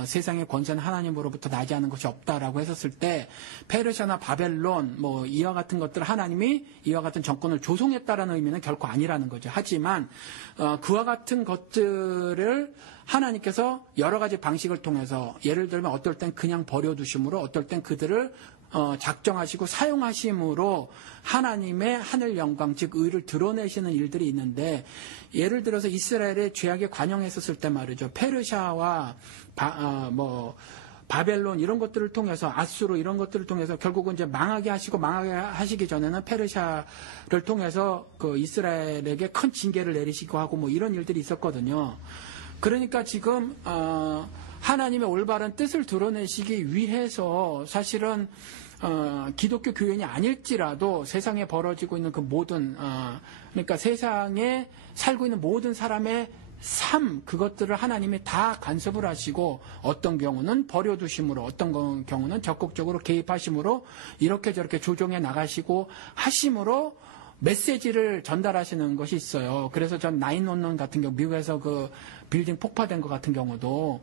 세상의 권세는 하나님으로부터 나지 않은 것이 없다라고 했었을 때 페르시아나 바벨론 뭐 이와 같은 것들 하나님이 이와 같은 정권을 조성했다라는 의미는 결코 아니라는 거죠. 하지만 그와 같은 것들을 하나님께서 여러 가지 방식을 통해서 예를 들면 어떨 땐 그냥 버려두심으로 어떨 땐 그들을 작정하시고 사용하심으로 하나님의 하늘 영광 즉 의를 드러내시는 일들이 있는데 예를 들어서 이스라엘의 죄악에 관영했었을 때 말이죠. 페르시아와 바벨론 이런 것들을 통해서 아수르 이런 것들을 통해서 결국은 이제 망하게 하시기 전에는 페르시아를 통해서 그 이스라엘에게 큰 징계를 내리시고 하고 뭐 이런 일들이 있었거든요. 그러니까 지금 하나님의 올바른 뜻을 드러내시기 위해서 사실은 기독교 교인이 아닐지라도 세상에 벌어지고 있는 그 모든 그러니까 세상에 살고 있는 모든 사람의 삶 그것들을 하나님이 다 간섭을 하시고 어떤 경우는 버려두심으로 어떤 경우는 적극적으로 개입하심으로 이렇게 저렇게 조정해 나가시고 하심으로 메시지를 전달하시는 것이 있어요. 그래서 전 9/11 같은 경우 미국에서 그 빌딩 폭파된 것 같은 경우도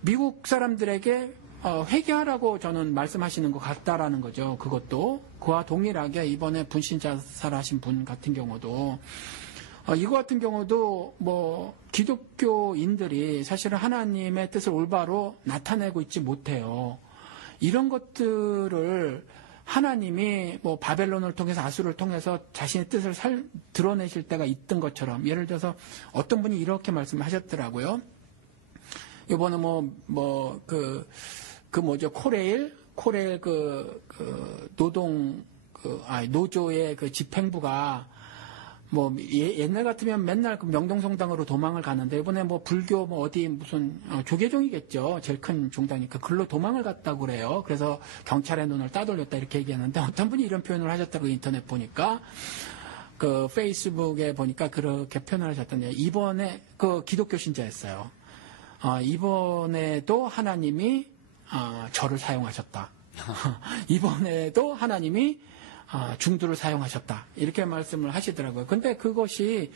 미국 사람들에게 회개하라고 저는 말씀하시는 것 같다라는 거죠. 그것도 그와 동일하게 이번에 분신자살하신 분 같은 경우도 이거 같은 경우도 뭐 기독교인들이 사실은 하나님의 뜻을 올바로 나타내고 있지 못해요. 이런 것들을 하나님이 뭐 바벨론을 통해서 아수를 통해서 자신의 뜻을 드러내실 때가 있던 것처럼 예를 들어서 어떤 분이 이렇게 말씀하셨더라고요. 이번에 뭐죠 코레일 노조의 그 집행부가 뭐 옛날 같으면 맨날 그 명동성당으로 도망을 가는데 이번에 뭐 불교 뭐 어디 무슨 조계종이겠죠. 제일 큰 종당이니까 글로 도망을 갔다고 그래요. 그래서 경찰의 눈을 따돌렸다 이렇게 얘기하는데 어떤 분이 이런 표현을 하셨다고 인터넷 보니까 그 페이스북에 보니까 그렇게 표현을 하셨던데 이번에 그 기독교 신자였어요. 이번에도 하나님이 저를 사용하셨다. 이번에도 하나님이 중두를 사용하셨다. 이렇게 말씀을 하시더라고요. 근데 그것이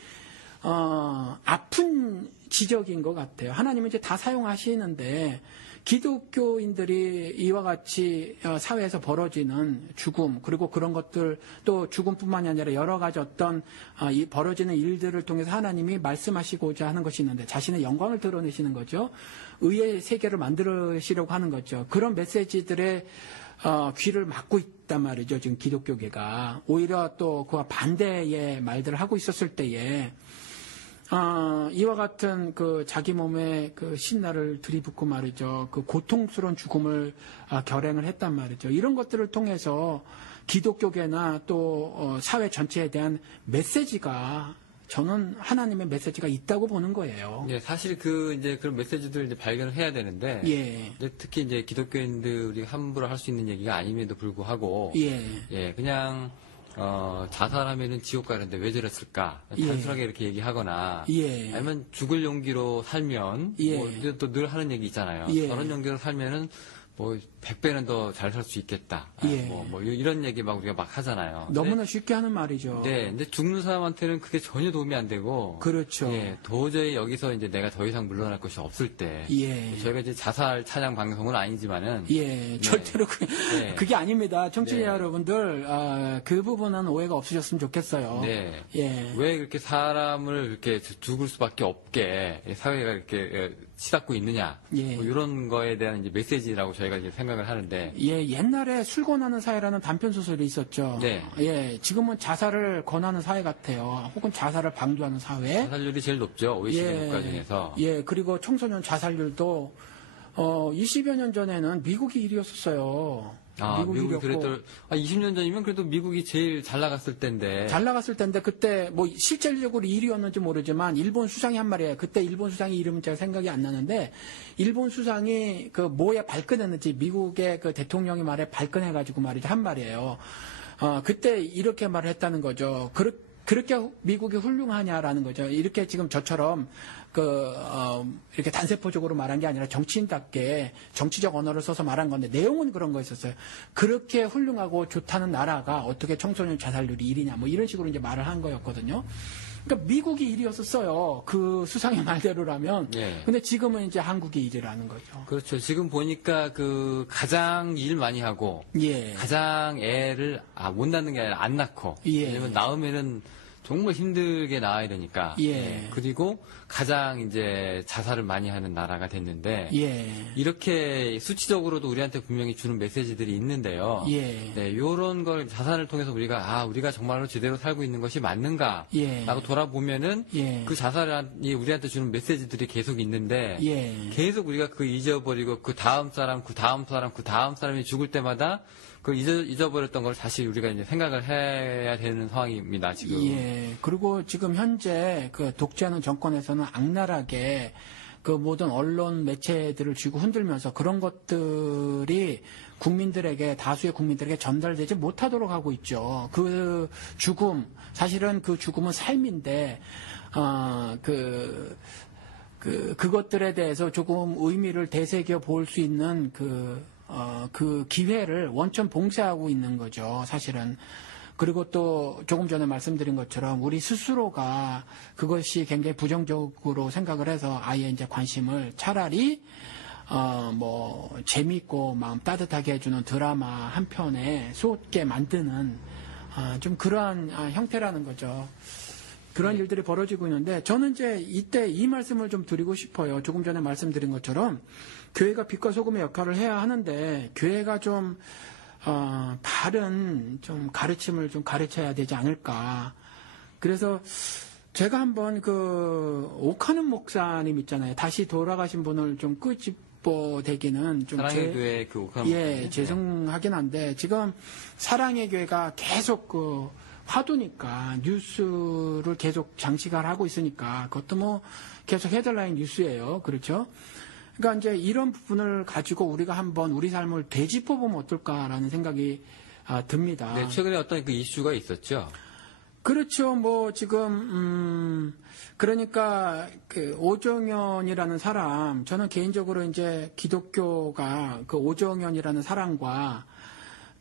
아픈 지적인 것 같아요. 하나님은 이제 다 사용하시는데 기독교인들이 이와 같이 사회에서 벌어지는 죽음 그리고 그런 것들 또 죽음뿐만이 아니라 여러 가지 어떤 이 벌어지는 일들을 통해서 하나님이 말씀하시고자 하는 것이 있는데 자신의 영광을 드러내시는 거죠. 의의 세계를 만들으시려고 하는 거죠. 그런 메시지들의 귀를 막고 있단 말이죠. 지금 기독교계가 오히려 또 그와 반대의 말들을 하고 있었을 때에 이와 같은 그 자기 몸에 그 신나를 들이붓고 말이죠. 그 고통스러운 죽음을 결행을 했단 말이죠. 이런 것들을 통해서 기독교계나 또 사회 전체에 대한 메시지가 저는 하나님의 메시지가 있다고 보는 거예요. 네, 사실 이제 그런 메시지들을 이제 발견을 해야 되는데, 예. 특히 이제 기독교인들이 함부로 할 수 있는 얘기가 아님에도 불구하고, 예, 그냥 자살하면은 지옥 가는데 왜 저랬을까? 단순하게 이렇게 얘기하거나, 아니면 죽을 용기로 살면, 뭐 또 늘 하는 얘기 있잖아요. 저런 용기로 살면은 뭐 100배는 더 잘 살 수 있겠다. 뭐 이런 얘기 막 우리가 막 하잖아요. 너무나 쉽게 하는 말이죠. 네, 근데 죽는 사람한테는 그게 전혀 도움이 안 되고, 그렇죠. 도저히 여기서 이제 내가 더 이상 물러날 것이 없을 때, 저희가 이제 자살 찬양 방송은 아니지만은, 절대로 그게 아닙니다. 청취자 여러분들 그 부분은 오해가 없으셨으면 좋겠어요. 왜 그렇게 사람을 그렇게 죽을 수밖에 없게 사회가 이렇게 치닫고 있느냐, 뭐 이런 거에 대한 이제 메시지라고 저희가 이제 생각을 하는데, 옛날에 술 권하는 사회라는 단편 소설이 있었죠. 지금은 자살을 권하는 사회 같아요. 혹은 자살을 방조하는 사회. 자살률이 제일 높죠. OECD 국가 중에서. 그리고 청소년 자살률도 20여 년 전에는 미국이 1위였었어요. 미국이 그래도 20년 전이면 그래도 미국이 제일 잘 나갔을 때인데. 잘 나갔을 때인데 그때 뭐 실질적으로 1위였는지 모르지만 일본 수상이 한 말이에요. 그때 일본 수상이 이름은 제가 생각이 안 나는데 일본 수상이 그 뭐에 발끈했는지 미국의 그 대통령이 말에 발끈해가지고 말이죠 한 말이에요. 그때 이렇게 말을 했다는 거죠. 그렇게 미국이 훌륭하냐라는 거죠. 이렇게 지금 저처럼 이렇게 단세포적으로 말한 게 아니라 정치인답게 정치적 언어를 써서 말한 건데 내용은 그런 거였었어요. 그렇게 훌륭하고 좋다는 나라가 어떻게 청소년 자살률이 1위냐 뭐 이런 식으로 이제 말을 한 거였거든요. 그러니까 미국이 1위였었어요. 그 수상의 말대로라면. 근데 지금은 이제 한국이 1위라는 거죠. 그렇죠. 지금 보니까 가장 일 많이 하고 가장 애를 못 낳는 게 아니라 안 낳고 왜냐면 낳으면은 정말 힘들게 낳아야 되니까. 그리고 가장 이제 자살을 많이 하는 나라가 됐는데 이렇게 수치적으로도 우리한테 분명히 주는 메시지들이 있는데요. 이런 걸 자살을 통해서 우리가 정말로 제대로 살고 있는 것이 맞는가라고 돌아보면은 그 자살이 우리한테 주는 메시지들이 계속 있는데 계속 우리가 잊어버리고 그 다음 사람이 죽을 때마다 잊어버렸던 걸 다시 우리가 이제 생각을 해야 되는 상황입니다, 지금. 그리고 지금 현재 그 독재하는 정권에서는 악랄하게 그 모든 언론 매체들을 쥐고 흔들면서 그런 것들이 다수의 국민들에게 전달되지 못하도록 하고 있죠. 그 죽음, 사실은 그 죽음은 삶인데, 그것들에 대해서 조금 의미를 되새겨 볼 수 있는 그 기회를 원천 봉쇄하고 있는 거죠, 사실은. 그리고 또 조금 전에 말씀드린 것처럼 우리 스스로가 그것이 굉장히 부정적으로 생각을 해서 아예 이제 관심을 차라리 재미있고 마음 따뜻하게 해주는 드라마 한 편에 쏟게 만드는 좀 그러한 형태라는 거죠. 그런 일들이 벌어지고 있는데 저는 이제 이때 이 말씀을 좀 드리고 싶어요. 조금 전에 말씀드린 것처럼 교회가 빛과 소금의 역할을 해야 하는데 교회가 좀 바른 좀 가르침을 좀 가르쳐야 되지 않을까. 그래서 제가 한번 오카는 목사님 있잖아요. 다시 돌아가신 분을 좀 끄집어대기는 좀 사랑의 교회 오카는 목사님. 죄송하긴 한데 지금 사랑의 교회가 계속 화두니까 뉴스를 계속 장시간 하고 있으니까 그것도 뭐 계속 헤드라인 뉴스예요. 그렇죠? 그러니까 이제 이런 부분을 가지고 우리가 한번 우리 삶을 되짚어보면 어떨까라는 생각이 듭니다. 네, 최근에 어떤 그 이슈가 있었죠. 그렇죠. 뭐 지금 그러니까 오정현이라는 사람, 저는 개인적으로 이제 기독교가 오정현이라는 사람과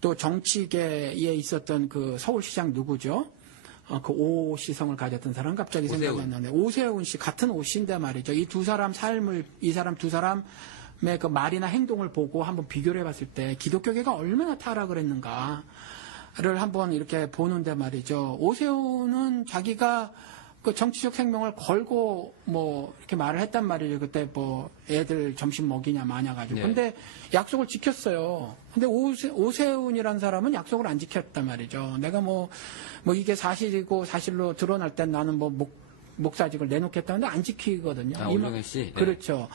또 정치계에 있었던 서울시장 누구죠? 오시성을 가졌던 사람 갑자기 생각이 안 나네. 오세훈 씨 같은 오씨인데 말이죠. 이 두 사람 삶을 이 사람 두 사람의 말이나 행동을 보고 한번 비교를 해봤을 때 기독교계가 얼마나 타락을 했는가를 한번 이렇게 보는데 말이죠. 오세훈은 자기가 정치적 생명을 걸고 이렇게 말을 했단 말이죠. 그때 애들 점심 먹이냐 마냐 가지고. 네. 근데 약속을 지켰어요. 근데 오세훈이라는 사람은 약속을 안 지켰단 말이죠. 내가 이게 사실이고 사실로 드러날 땐 나는 목사직을 내놓겠다는데 안 지키거든요. 오정현 씨. 네. 그렇죠.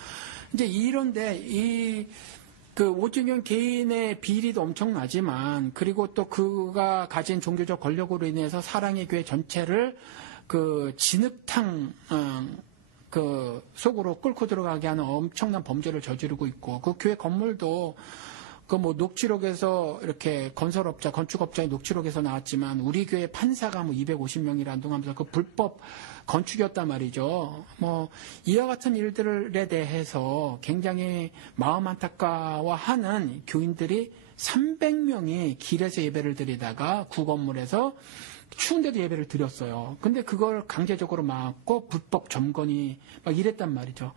이제 이런데 오정현 개인의 비리도 엄청나지만 그리고 또 그가 가진 종교적 권력으로 인해서 사랑의 교회 전체를 진흙탕 속으로 끌고 들어가게 하는 엄청난 범죄를 저지르고 있고 그 교회 건물도 녹취록에서 이렇게 건축업자의 녹취록에서 나왔지만 우리 교회 판사가 250명이라는 동하면서 불법 건축이었단 말이죠. 이와 같은 일들에 대해서 굉장히 마음 안타까워하는 교인들이 300명이 길에서 예배를 드리다가 구건물에서 추운데도 예배를 드렸어요. 근데 그걸 강제적으로 막고 불법 점거니 이랬단 말이죠.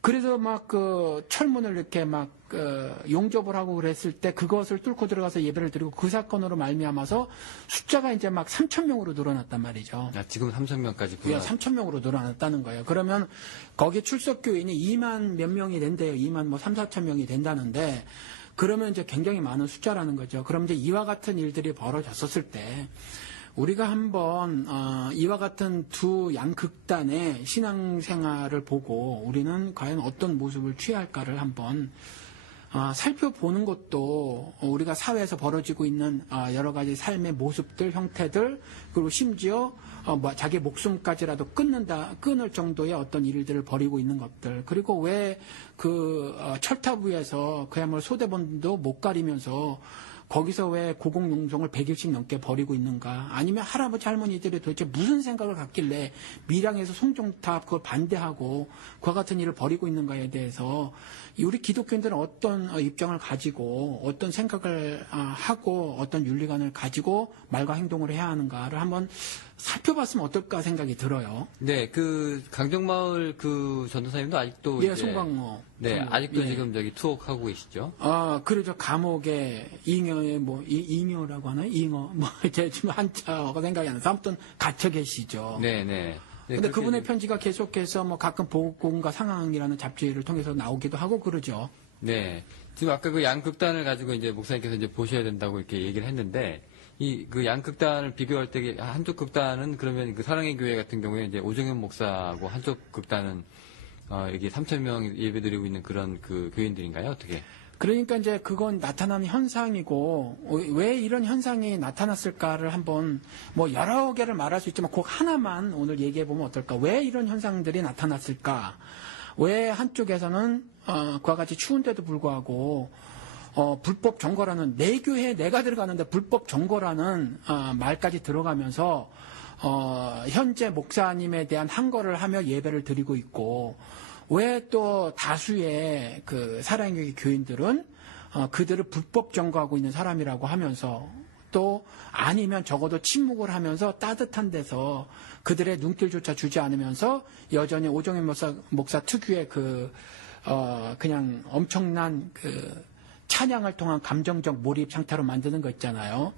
그래서 철문을 이렇게 용접을 하고 그랬을 때 그것을 뚫고 들어가서 예배를 드리고 그 사건으로 말미암아서 숫자가 이제 3,000명으로 늘어났단 말이죠. 지금 3,000명까지. 예, 3,000명으로 늘어났다는 거예요. 그러면 거기 출석 교인이 2만 몇 명이 된대요. 2만 3, 4천 명이 된다는데 그러면 이제 굉장히 많은 숫자라는 거죠. 그럼 이제 이와 같은 일들이 벌어졌었을 때 우리가 한번 이와 같은 두 양극단의 신앙생활을 보고 우리는 과연 어떤 모습을 취할까를 한번 살펴보는 것도 우리가 사회에서 벌어지고 있는 여러 가지 삶의 모습들, 형태들, 그리고 심지어 자기 목숨까지라도 끊을 정도의 어떤 일들을 벌이고 있는 것들, 그리고 왜 철탑 위에서 그야말로 소대본도 못 가리면서 거기서 왜 고공농성을 100일씩 넘게 벌이고 있는가? 아니면 할아버지 할머니들이 도대체 무슨 생각을 갖길래 밀양에서 송정탑 그걸 반대하고 그와 같은 일을 벌이고 있는가에 대해서 우리 기독교인들은 어떤 입장을 가지고 어떤 생각을 하고 어떤 윤리관을 가지고 말과 행동을 해야 하는가를 한번 살펴봤으면 어떨까 생각이 들어요. 네, 강정마을 전도사님도 아직도 예, 송광호. 네, 아직도 지금 투옥하고 계시죠? 그러죠. 감옥에 잉여의 잉여라고 하나요? 잉어 제가 지금 한자가 생각이 안 나서 아무튼 갇혀 계시죠. 네, 네. 근데 그분의 편지가 계속해서 가끔 복음과 상황이라는 잡지를 통해서 나오기도 하고 그러죠. 네. 지금 아까 양극단을 가지고 이제 목사님께서 이제 보셔야 된다고 이렇게 얘기를 했는데 양극단을 비교할 때 한쪽 극단은 그러면 사랑의 교회 같은 경우에 이제 오정현 목사하고 한쪽 극단은 여기 3,000명 예배드리고 있는 그런 교인들인가요? 어떻게? 그러니까 이제 그건 나타나는 현상이고 왜 이런 현상이 나타났을까를 한번 여러 개를 말할 수 있지만 꼭 하나만 오늘 얘기해 보면 어떨까? 왜 이런 현상들이 나타났을까? 왜 한쪽에서는 그와 같이 추운데도 불구하고 불법 점거라는 내 교회에 내가 들어가는데 불법 점거라는 말까지 들어가면서 현재 목사님에 대한 항거를 하며 예배를 드리고 있고 왜 또 다수의 사랑의 교인들은 그들을 불법 점거하고 있는 사람이라고 하면서 또 아니면 적어도 침묵을 하면서 따뜻한 데서 그들의 눈길조차 주지 않으면서 여전히 오정현 목사 특유의 그냥 엄청난 찬양을 통한 감정적 몰입 상태로 만드는 거 있잖아요.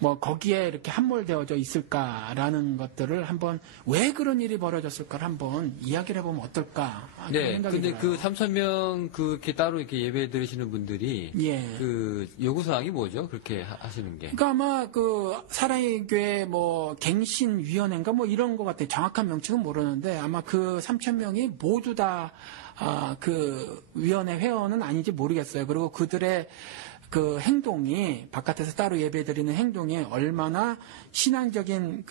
뭐 거기에 이렇게 함몰되어져 있을까라는 것들을 한번 왜 그런 일이 벌어졌을까를 한번 이야기를 해보면 어떨까. 네. 근데 그 3,000명 그렇게 따로 이렇게 예배 드리시는 분들이 그 요구사항이 뭐죠? 그렇게 하시는 게. 그러니까 아마 그 사랑의 교회 뭐 갱신위원회인가 뭐 이런 것 같아요. 정확한 명칭은 모르는데 아마 그 3,000명이 모두 다 그 위원회 회원은 아닌지 모르겠어요. 그리고 그들의 그 행동이 바깥에서 따로 예배드리는 행동이 얼마나 신앙적인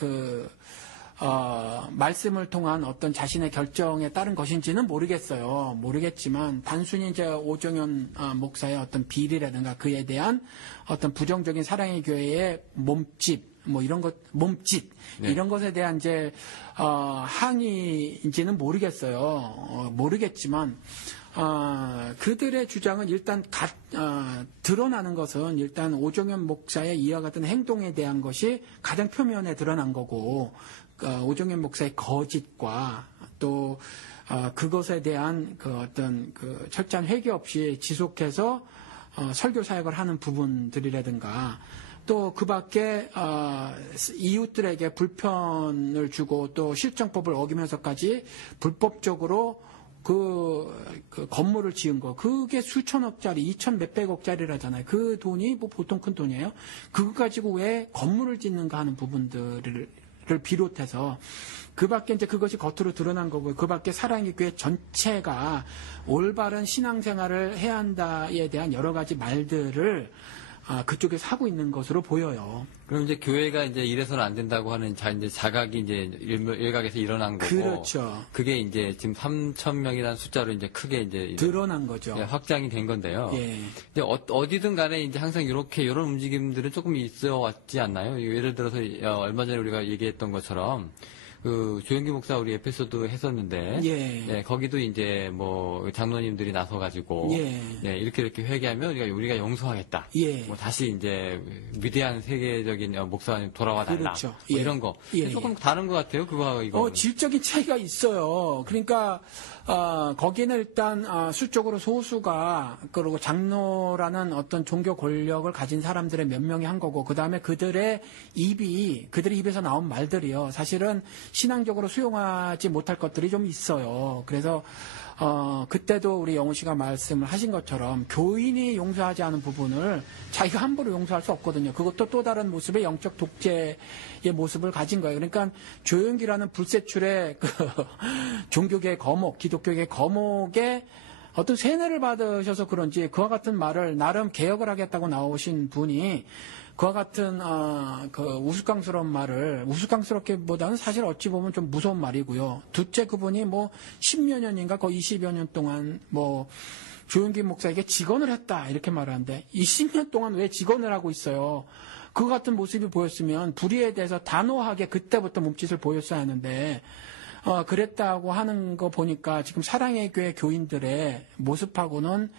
말씀을 통한 어떤 자신의 결정에 따른 것인지는 모르겠어요. 모르겠지만 단순히 이제 오정현 목사의 어떤 비리라든가 그에 대한 어떤 부정적인 사랑의 교회의 몸짓 뭐 이런 것 몸짓 이런 것에 대한 이제 항의인지는 모르겠어요. 모르겠지만 그들의 주장은 일단 드러나는 것은 일단 오정현 목사의 이와 같은 행동에 대한 것이 가장 표면에 드러난 거고 오정현 목사의 거짓과 또 그것에 대한 그 어떤 그 철저한 회개 없이 지속해서 설교 사역을 하는 부분들이라든가 또 그 밖에 이웃들에게 불편을 주고 또 실정법을 어기면서까지 불법적으로 그 건물을 지은 거 그게 수천억짜리 2천 몇백억짜리라잖아요. 그 돈이 뭐 보통 큰 돈이에요. 그거 가지고 왜 건물을 짓는가 하는 부분들을 비롯해서 그 밖에 이제 그것이 겉으로 드러난 거고 그 밖에 사랑의 교회 전체가 올바른 신앙생활을 해야 한다에 대한 여러 가지 말들을 그쪽에서 하고 있는 것으로 보여요. 그럼 이제 교회가 이제 이래서는 안 된다고 하는 이제 자각이 이제 일각에서 일어난 거고. 그렇죠. 그게 이제 지금 3,000명이라는 숫자로 이제 크게 이제 드러난 거죠. 확장이 된 건데요. 예. 근데 어디든 간에 이제 항상 이런 움직임들은 조금 있어 왔지 않나요? 예를 들어서 얼마 전에 우리가 얘기했던 것처럼 그 조영기 목사 우리 에피소드 했었는데, 네, 거기도 이제 뭐 장로님들이 나서가지고, 네, 이렇게 회개하면 우리가 용서하겠다. 뭐 다시 이제 위대한 세계적인 목사님 돌아와 달라. 그렇죠. 뭐 이런 거. 조금 다른 것 같아요. 그거하고 이거. 질적인 차이가 있어요. 그러니까 거기는 일단 수적으로 소수가 그리고 장로라는 어떤 종교 권력을 가진 사람들의 몇 명이 한 거고 그 다음에 그들의 입에서 나온 말들이요. 사실은 신앙적으로 수용하지 못할 것들이 좀 있어요. 그래서 그때도 우리 영우 씨가 말씀을 하신 것처럼 교인이 용서하지 않은 부분을 자기가 함부로 용서할 수 없거든요. 그것도 또 다른 모습의 영적 독재의 모습을 가진 거예요. 그러니까 조영기라는 불세출의 그 종교계의 거목, 기독교계의 거목에 어떤 세뇌를 받으셔서 그런지 그와 같은 말을 나름 개혁을 하겠다고 나오신 분이 그와 같은 그 우스꽝스러운 말을 우스꽝스럽기보다는 사실 어찌 보면 좀 무서운 말이고요. 둘째 그분이 뭐 10여 년인가 거의 20여 년 동안 뭐 조영기 목사에게 직언을 했다 이렇게 말하는데 20년 동안 왜 직언을 하고 있어요. 그 같은 모습이 보였으면 불의에 대해서 단호하게 그때부터 몸짓을 보였어야 하는데 그랬다고 하는 거 보니까 지금 사랑의 교회 교인들의 모습하고는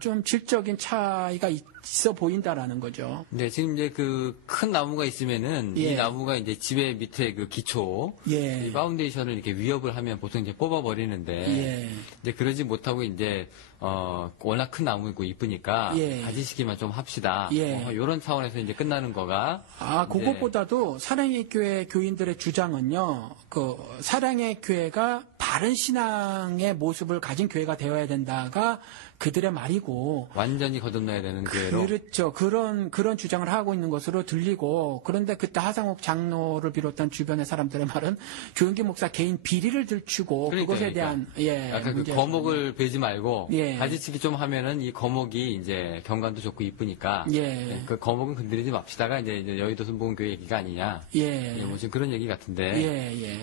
좀 질적인 차이가 있어 보인다라는 거죠. 네, 지금 이제 그 큰 나무가 있으면은 이 나무가 이제 집의 밑에 그 기초, 이 파운데이션을 이렇게 위협을 하면 보통 이제 뽑아버리는데, 이제 그러지 못하고 이제 워낙 큰 나무이고 이쁘니까 가지시기만 좀 합시다. 이런 차원에서 이제 끝나는 거가. 그것보다도 사랑의 교회 교인들의 주장은요, 그 사랑의 교회가 바른 신앙의 모습을 가진 교회가 되어야 된다가 그들의 말이고 완전히 거듭나야 되는 교회로. 그렇죠. 그런 주장을 하고 있는 것으로 들리고 그런데 그때 하상욱 장로를 비롯한 주변의 사람들의 말은 조영기 목사 개인 비리를 들추고 그것에 대한 약간 그 거목을 베지 말고 가지치기 좀 하면은 이 거목이 이제 경관도 좋고 이쁘니까 그 거목은 건드리지 맙시다가 이제 여의도 순복음교회 얘기가 아니냐. 뭐 지금 그런 얘기 같은데.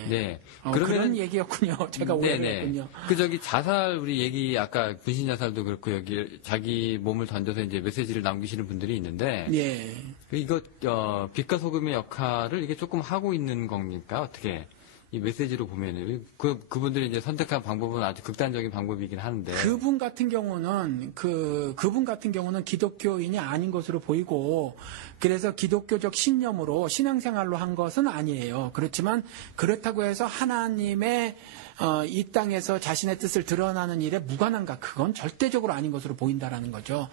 네. 그런 얘기였군요. 제가 오해했군요. 그 자살 우리 얘기 아까 분신 자살도 그렇고 여기 자기 몸을 던져서 이제 메시지를 남기시는 분들이 있는데 이거 빛과 소금의 역할을 이게 조금 하고 있는 겁니까? 어떻게 이 메시지로 보면은 그분들이 이제 선택한 방법은 아주 극단적인 방법이긴 한데 그분 같은 경우는 기독교인이 아닌 것으로 보이고 그래서 기독교적 신념으로 신앙생활로 한 것은 아니에요. 그렇지만 그렇다고 해서 하나님의 이 땅에서 자신의 뜻을 드러나는 일에 무관한가? 그건 절대적으로 아닌 것으로 보인다라는 거죠.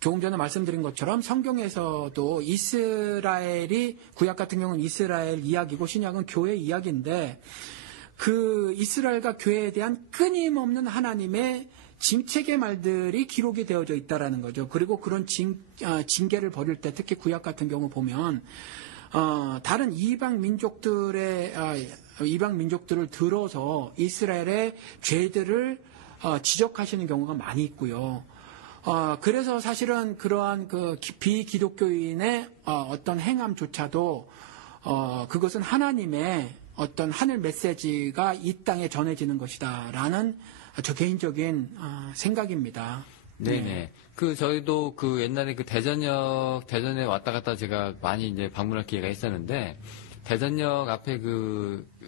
조금 전에 말씀드린 것처럼 성경에서도 이스라엘이 구약 같은 경우는 이스라엘 이야기고 신약은 교회 이야기인데 그 이스라엘과 교회에 대한 끊임없는 하나님의 징책의 말들이 기록이 되어져 있다라는 거죠. 그리고 그런 징계를 벌일 때 특히 구약 같은 경우 보면 다른 이방 민족들을 들어서 이스라엘의 죄들을 지적하시는 경우가 많이 있고요. 그래서 사실은 그러한 그 비기독교인의 어떤 행함조차도 그것은 하나님의 어떤 하늘 메시지가 이 땅에 전해지는 것이다라는 저 개인적인 생각입니다. 네네. 저희도 옛날에 대전에 왔다 갔다 제가 많이 이제 방문할 기회가 있었는데, 대전역 앞에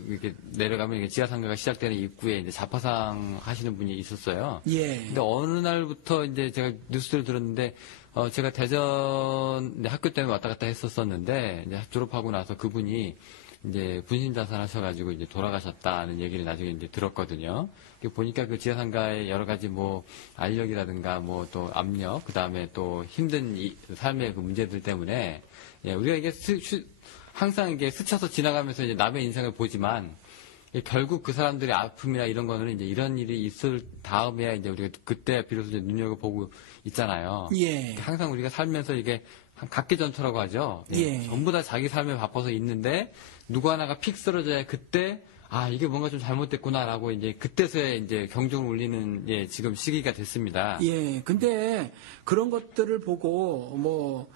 이렇게 내려가면 이게 지하상가가 시작되는 입구에 이제 자파상 하시는 분이 있었어요. 예. 근데 어느 날부터 이제 제가 뉴스를 들었는데, 제가 대전 학교 때문에 왔다 갔다 했었었는데, 이제 졸업하고 나서 그분이 이제 분신자살 하셔가지고 이제 돌아가셨다는 얘기를 나중에 이제 들었거든요. 보니까 그 지하상가의 여러 가지 알력이라든가 또 압력, 그 다음에 또 힘든 삶의 그 문제들 때문에, 예, 우리가 이게 항상 이게 스쳐서 지나가면서 이제 남의 인생을 보지만, 결국 그 사람들의 아픔이나 이런 거는 이제 이런 일이 있을 다음에야 이제 우리가 그때 비로소 이제 눈여겨보고 있잖아요. 예. 항상 우리가 살면서 이게 각계전투라고 하죠. 예. 전부 다 자기 삶에 바빠서 있는데, 누구 하나가 픽 쓰러져야 그때, 이게 뭔가 좀 잘못됐구나라고 이제 그때서야 이제 경종을 울리는, 예, 지금 시기가 됐습니다. 예. 근데 그런 것들을 보고,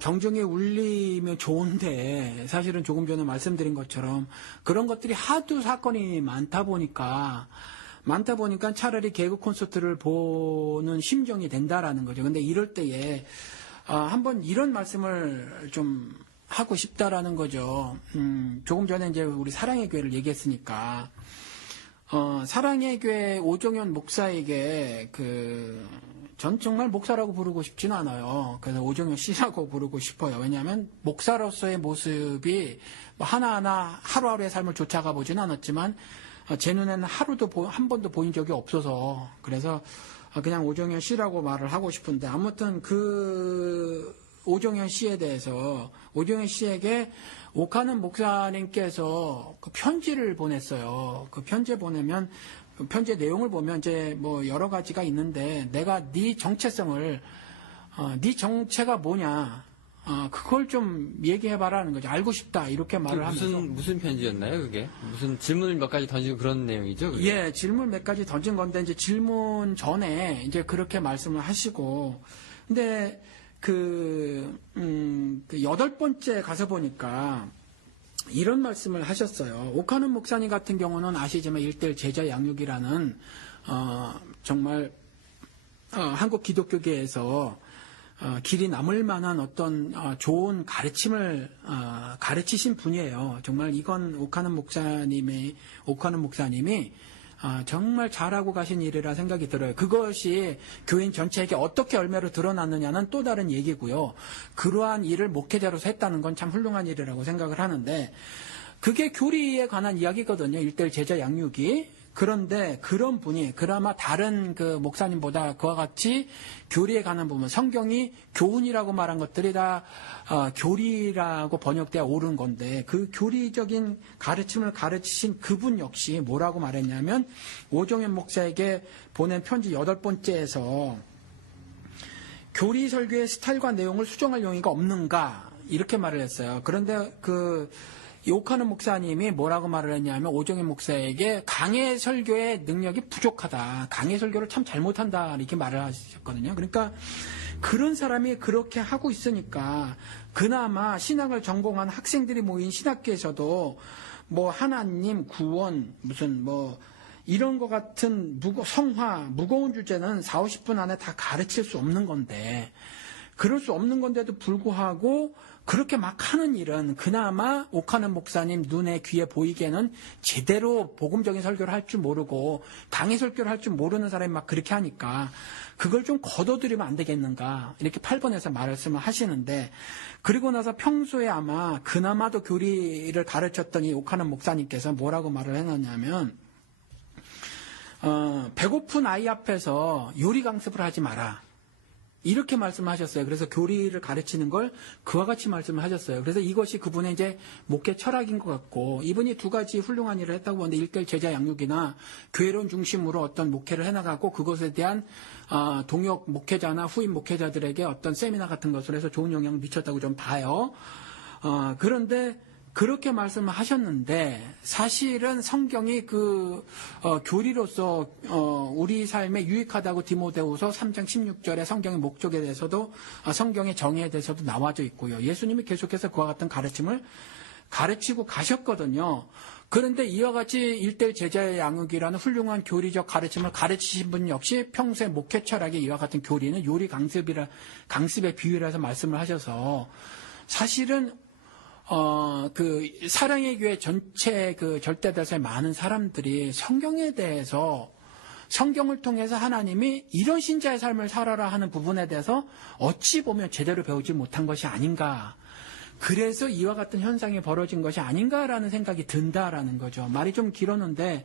경종이 울리면 좋은데, 사실은 조금 전에 말씀드린 것처럼 그런 것들이 하도 사건이 많다 보니까 차라리 개그 콘서트를 보는 심정이 된다라는 거죠. 근데 이럴 때에, 한번 이런 말씀을 좀 하고 싶다라는 거죠. 조금 전에 이제 우리 사랑의 교회를 얘기했으니까, 사랑의 교회 오종현 목사에게 전 정말 목사라고 부르고 싶지는 않아요. 그래서 오종현 씨라고 부르고 싶어요. 왜냐하면 목사로서의 모습이 하나하나 하루하루의 삶을 쫓아가 보지는 않았지만, 제 눈에는 한 번도 보인 적이 없어서, 그래서 그냥 오종현 씨라고 말을 하고 싶은데, 아무튼 오종현 씨에 대해서, 오종현 씨에게 오카는 목사님께서 그 편지를 보냈어요. 그 편지 보내면, 그 편지의 내용을 보면 이제 여러 가지가 있는데, 내가 네 정체성을, 네 정체가 뭐냐, 그걸 좀 얘기해봐라는 거죠. 알고 싶다, 이렇게 말을 하면서. 무슨 편지였나요, 그게? 무슨 질문을 몇 가지 던지고 그런 내용이죠, 그게? 예, 질문 몇 가지 던진 건데, 이제 질문 전에 이제 그렇게 말씀을 하시고, 근데 그 8번째 가서 보니까 이런 말씀을 하셨어요. 오카는 목사님 같은 경우는 아시지만 1:1 제자 양육이라는, 정말, 한국 기독교계에서 길이 남을 만한 어떤 좋은 가르침을 가르치신 분이에요. 정말 이건 오카는 목사님이 정말 잘하고 가신 일이라 생각이 들어요. 그것이 교인 전체에게 어떻게 열매로 드러났느냐는 또 다른 얘기고요. 그러한 일을 목회자로서 했다는 건 참 훌륭한 일이라고 생각을 하는데, 그게 교리에 관한 이야기거든요. 1:1 제자 양육이. 그런데 그런 분이 그나마 다른 그 목사님보다 그와 같이 교리에 관한 부분, 성경이 교훈이라고 말한 것들이 다 교리라고 번역되어 옳은 건데, 그 교리적인 가르침을 가르치신 그분 역시 뭐라고 말했냐면, 오종현 목사에게 보낸 편지 8번째에서 교리 설교의 스타일과 내용을 수정할 용의가 없는가, 이렇게 말을 했어요. 그런데 욕하는 목사님이 뭐라고 말을 했냐면, 오종현 목사에게 강해 설교의 능력이 부족하다, 강해 설교를 참 잘못한다, 이렇게 말을 하셨거든요. 그러니까 그런 사람이 그렇게 하고 있으니까 그나마 신학을 전공한 학생들이 모인 신학교에서도 하나님, 구원, 무슨 이런 것 같은 성화, 무거운 주제는 40-50분 안에 다 가르칠 수 없는 건데, 그럴 수 없는 건데도 불구하고 그렇게 막 하는 일은 그나마 옥하는 목사님 눈에 귀에 보이기에는 제대로 복음적인 설교를 할 줄 모르고 강의 설교를 할 줄 모르는 사람이 막 그렇게 하니까 그걸 좀 거둬들이면 안 되겠는가, 이렇게 8번에서 말씀을 하시는데, 그리고 나서 평소에 아마 그나마도 교리를 가르쳤던 이 옥하는 목사님께서 뭐라고 말을 해놨냐면, 배고픈 아이 앞에서 요리 강습을 하지 마라, 이렇게 말씀하셨어요. 그래서 교리를 가르치는 걸 그와 같이 말씀을 하셨어요. 그래서 이것이 그분의 이제 목회 철학인 것 같고, 이분이 두 가지 훌륭한 일을 했다고 보는데, 일대일 제자 양육이나 교회론 중심으로 어떤 목회를 해나가고, 그것에 대한 동역 목회자나 후임 목회자들에게 어떤 세미나 같은 것을 해서 좋은 영향을 미쳤다고 좀 봐요. 그런데 그렇게 말씀을 하셨는데, 사실은 성경이 교리로서 우리 삶에 유익하다고 디모데후서 3장 16절에 성경의 목적에 대해서도, 성경의 정의에 대해서도 나와져 있고요. 예수님이 계속해서 그와 같은 가르침을 가르치고 가셨거든요. 그런데 이와 같이 일대일 제자의 양육이라는 훌륭한 교리적 가르침을 가르치신 분 역시 평소에 목회 철학의 이와 같은 교리는 요리 강습의 비유를 해서 말씀을 하셔서, 사실은 사랑의 교회 전체 절대다수의 많은 사람들이 성경에 대해서, 성경을 통해서 하나님이 이런 신자의 삶을 살아라 하는 부분에 대해서 어찌 보면 제대로 배우지 못한 것이 아닌가. 그래서 이와 같은 현상이 벌어진 것이 아닌가라는 생각이 든다라는 거죠. 말이 좀 길었는데,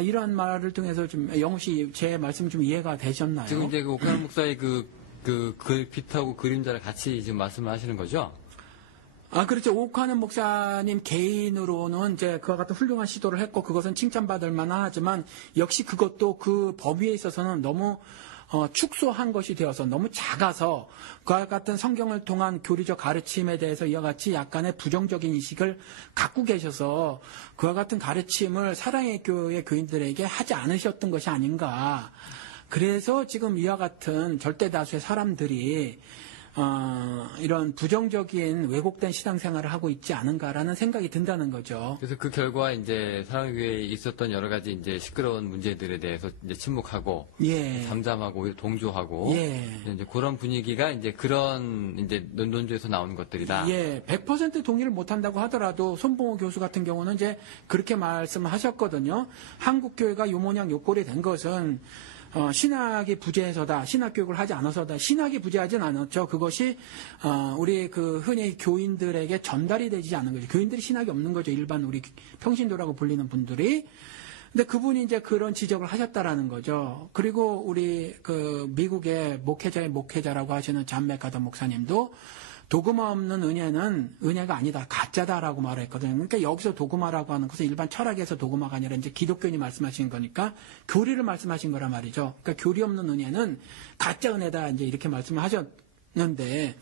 이러한 말을 통해서 좀, 영우 씨, 제 말씀 좀 이해가 되셨나요? 지금 이제 오카노 목사의 글빛하고 그림자를 같이 지금 말씀을 하시는 거죠? 그렇죠. 오카노 목사님 개인으로는 이제 그와 같은 훌륭한 시도를 했고, 그것은 칭찬받을 만하지만, 역시 그것도 그 범위에 있어서는 너무 축소한 것이 되어서 너무 작아서, 그와 같은 성경을 통한 교리적 가르침에 대해서 이와 같이 약간의 부정적인 인식을 갖고 계셔서 그와 같은 가르침을 사랑의 교회 교인들에게 하지 않으셨던 것이 아닌가. 그래서 지금 이와 같은 절대 다수의 사람들이 이런 부정적인 왜곡된 신앙생활을 하고 있지 않은가라는 생각이 든다는 거죠. 그래서 그 결과 이제 사랑교회에 있었던 여러 가지 이제 시끄러운 문제들에 대해서 이제 침묵하고, 예. 잠잠하고 동조하고, 예. 이제 그런 분위기가 이제 그런 이제 논조에서 나오는 것들이다. 예, 100% 동의를 못한다고 하더라도 손봉호 교수 같은 경우는 이제 그렇게 말씀하셨거든요. 한국 교회가 요 모양 요 꼴이 된 것은 신학이 부재해서다, 신학 교육을 하지 않아서다. 신학이 부재하진 않았죠. 그것이 우리 흔히 교인들에게 전달이 되지 않는 거죠. 교인들이 신학이 없는 거죠. 일반 우리 평신도라고 불리는 분들이. 근데 그분이 이제 그런 지적을 하셨다라는 거죠. 그리고 우리 미국의 목회자의 목회자라고 하시는 잔 맥가더 목사님도 도그마 없는 은혜는 은혜가 아니다, 가짜다라고 말했거든요. 그러니까 여기서 도그마라고 하는 것은 일반 철학에서 도그마가 아니라 이제 기독교인이 말씀하신 거니까 교리를 말씀하신 거란 말이죠. 그러니까 교리 없는 은혜는 가짜 은혜다, 이제 이렇게 말씀을 하셨는데,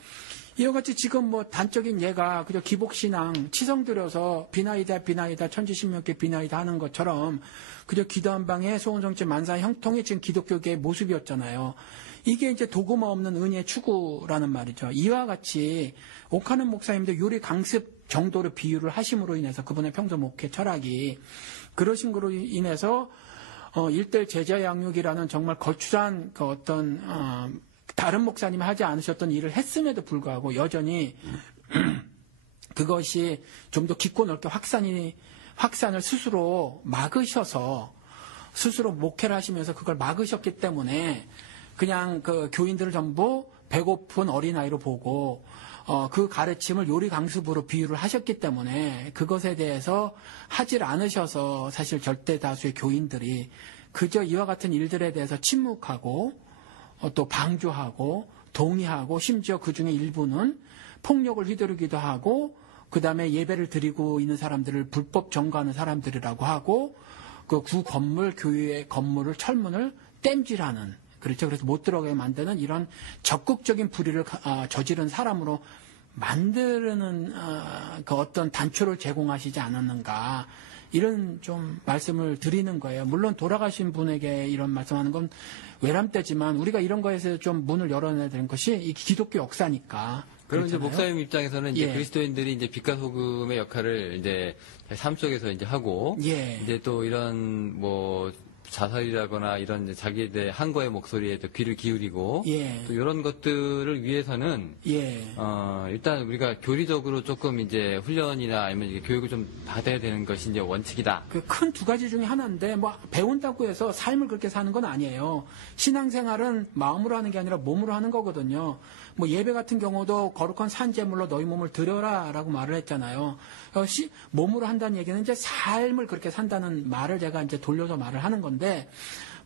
이와 같이 지금 뭐 단적인 예가 그저 기복신앙, 치성 들여서 비나이다, 천지신명께 비나이다 하는 것처럼 그저 기도 한 방에 소원성체 만사 형통이 지금 기독교계의 모습이었잖아요. 이게 이제 도구마 없는 은혜의 추구라는 말이죠. 이와 같이 오카노 목사님도 요리 강습 정도로 비유를 하심으로 인해서 그분의 평소 목회 철학이 그러신 거로 인해서 일대일 제자 양육이라는 정말 거추한 다른 목사님이 하지 않으셨던 일을 했음에도 불구하고 여전히 그것이 좀 더 깊고 넓게 확산을 스스로 막으셔서, 스스로 목회를 하시면서 그걸 막으셨기 때문에 그냥 교인들을 전부 배고픈 어린아이로 보고 그 가르침을 요리 강습으로 비유를 하셨기 때문에 그것에 대해서 하질 않으셔서 사실 절대 다수의 교인들이 그저 이와 같은 일들에 대해서 침묵하고 또 방조하고 동의하고, 심지어 그 중에 일부는 폭력을 휘두르기도 하고, 그 다음에 예배를 드리고 있는 사람들을 불법 점거하는 사람들이라고 하고, 그 구 건물, 교회의 건물을, 철문을 땜질하는, 그렇죠. 그래서 못 들어가게 만드는 이런 적극적인 불의를 저지른 사람으로 만드는 어떤 단초를 제공하시지 않았는가, 이런 좀 말씀을 드리는 거예요. 물론 돌아가신 분에게 이런 말씀하는 건 외람되지만 우리가 이런 거에서 좀 문을 열어내야 되는 것이 이 기독교 역사니까. 그럼 이제 목사님 입장에서는 이제 예. 그리스도인들이 이제 빛과 소금의 역할을 이제 삶 속에서 이제 하고, 예. 이제 또 이런 뭐 자살이라거나 이런 이제 자기에 대해 한 거의 목소리에 또 귀를 기울이고, 예. 또 이런 것들을 위해서는 예. 일단 우리가 교리적으로 조금 이제 훈련이나 아니면 이게 교육을 좀 받아야 되는 것이 이제 원칙이다. 그 큰 두 가지 중에 하나인데, 뭐 배운다고 해서 삶을 그렇게 사는 건 아니에요. 신앙생활은 마음으로 하는 게 아니라 몸으로 하는 거거든요. 뭐 예배 같은 경우도 거룩한 산제물로 너희 몸을 드려라라고 말을 했잖아요. 몸으로 한다는 얘기는 이제 삶을 그렇게 산다는 말을 제가 이제 돌려서 말을 하는 건데,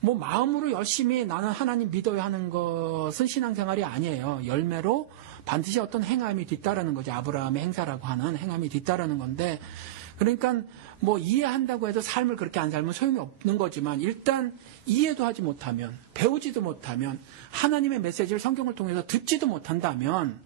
뭐 마음으로 열심히 나는 하나님 믿어야 하는 것은 신앙생활이 아니에요. 열매로 반드시 어떤 행함이 뒤따르는 거죠. 아브라함의 행사라고 하는 행함이 뒤따르는 건데, 그러니까 뭐 이해한다고 해도 삶을 그렇게 안 살면 소용이 없는 거지만, 일단 이해도 하지 못하면, 배우지도 못하면, 하나님의 메시지를 성경을 통해서 듣지도 못한다면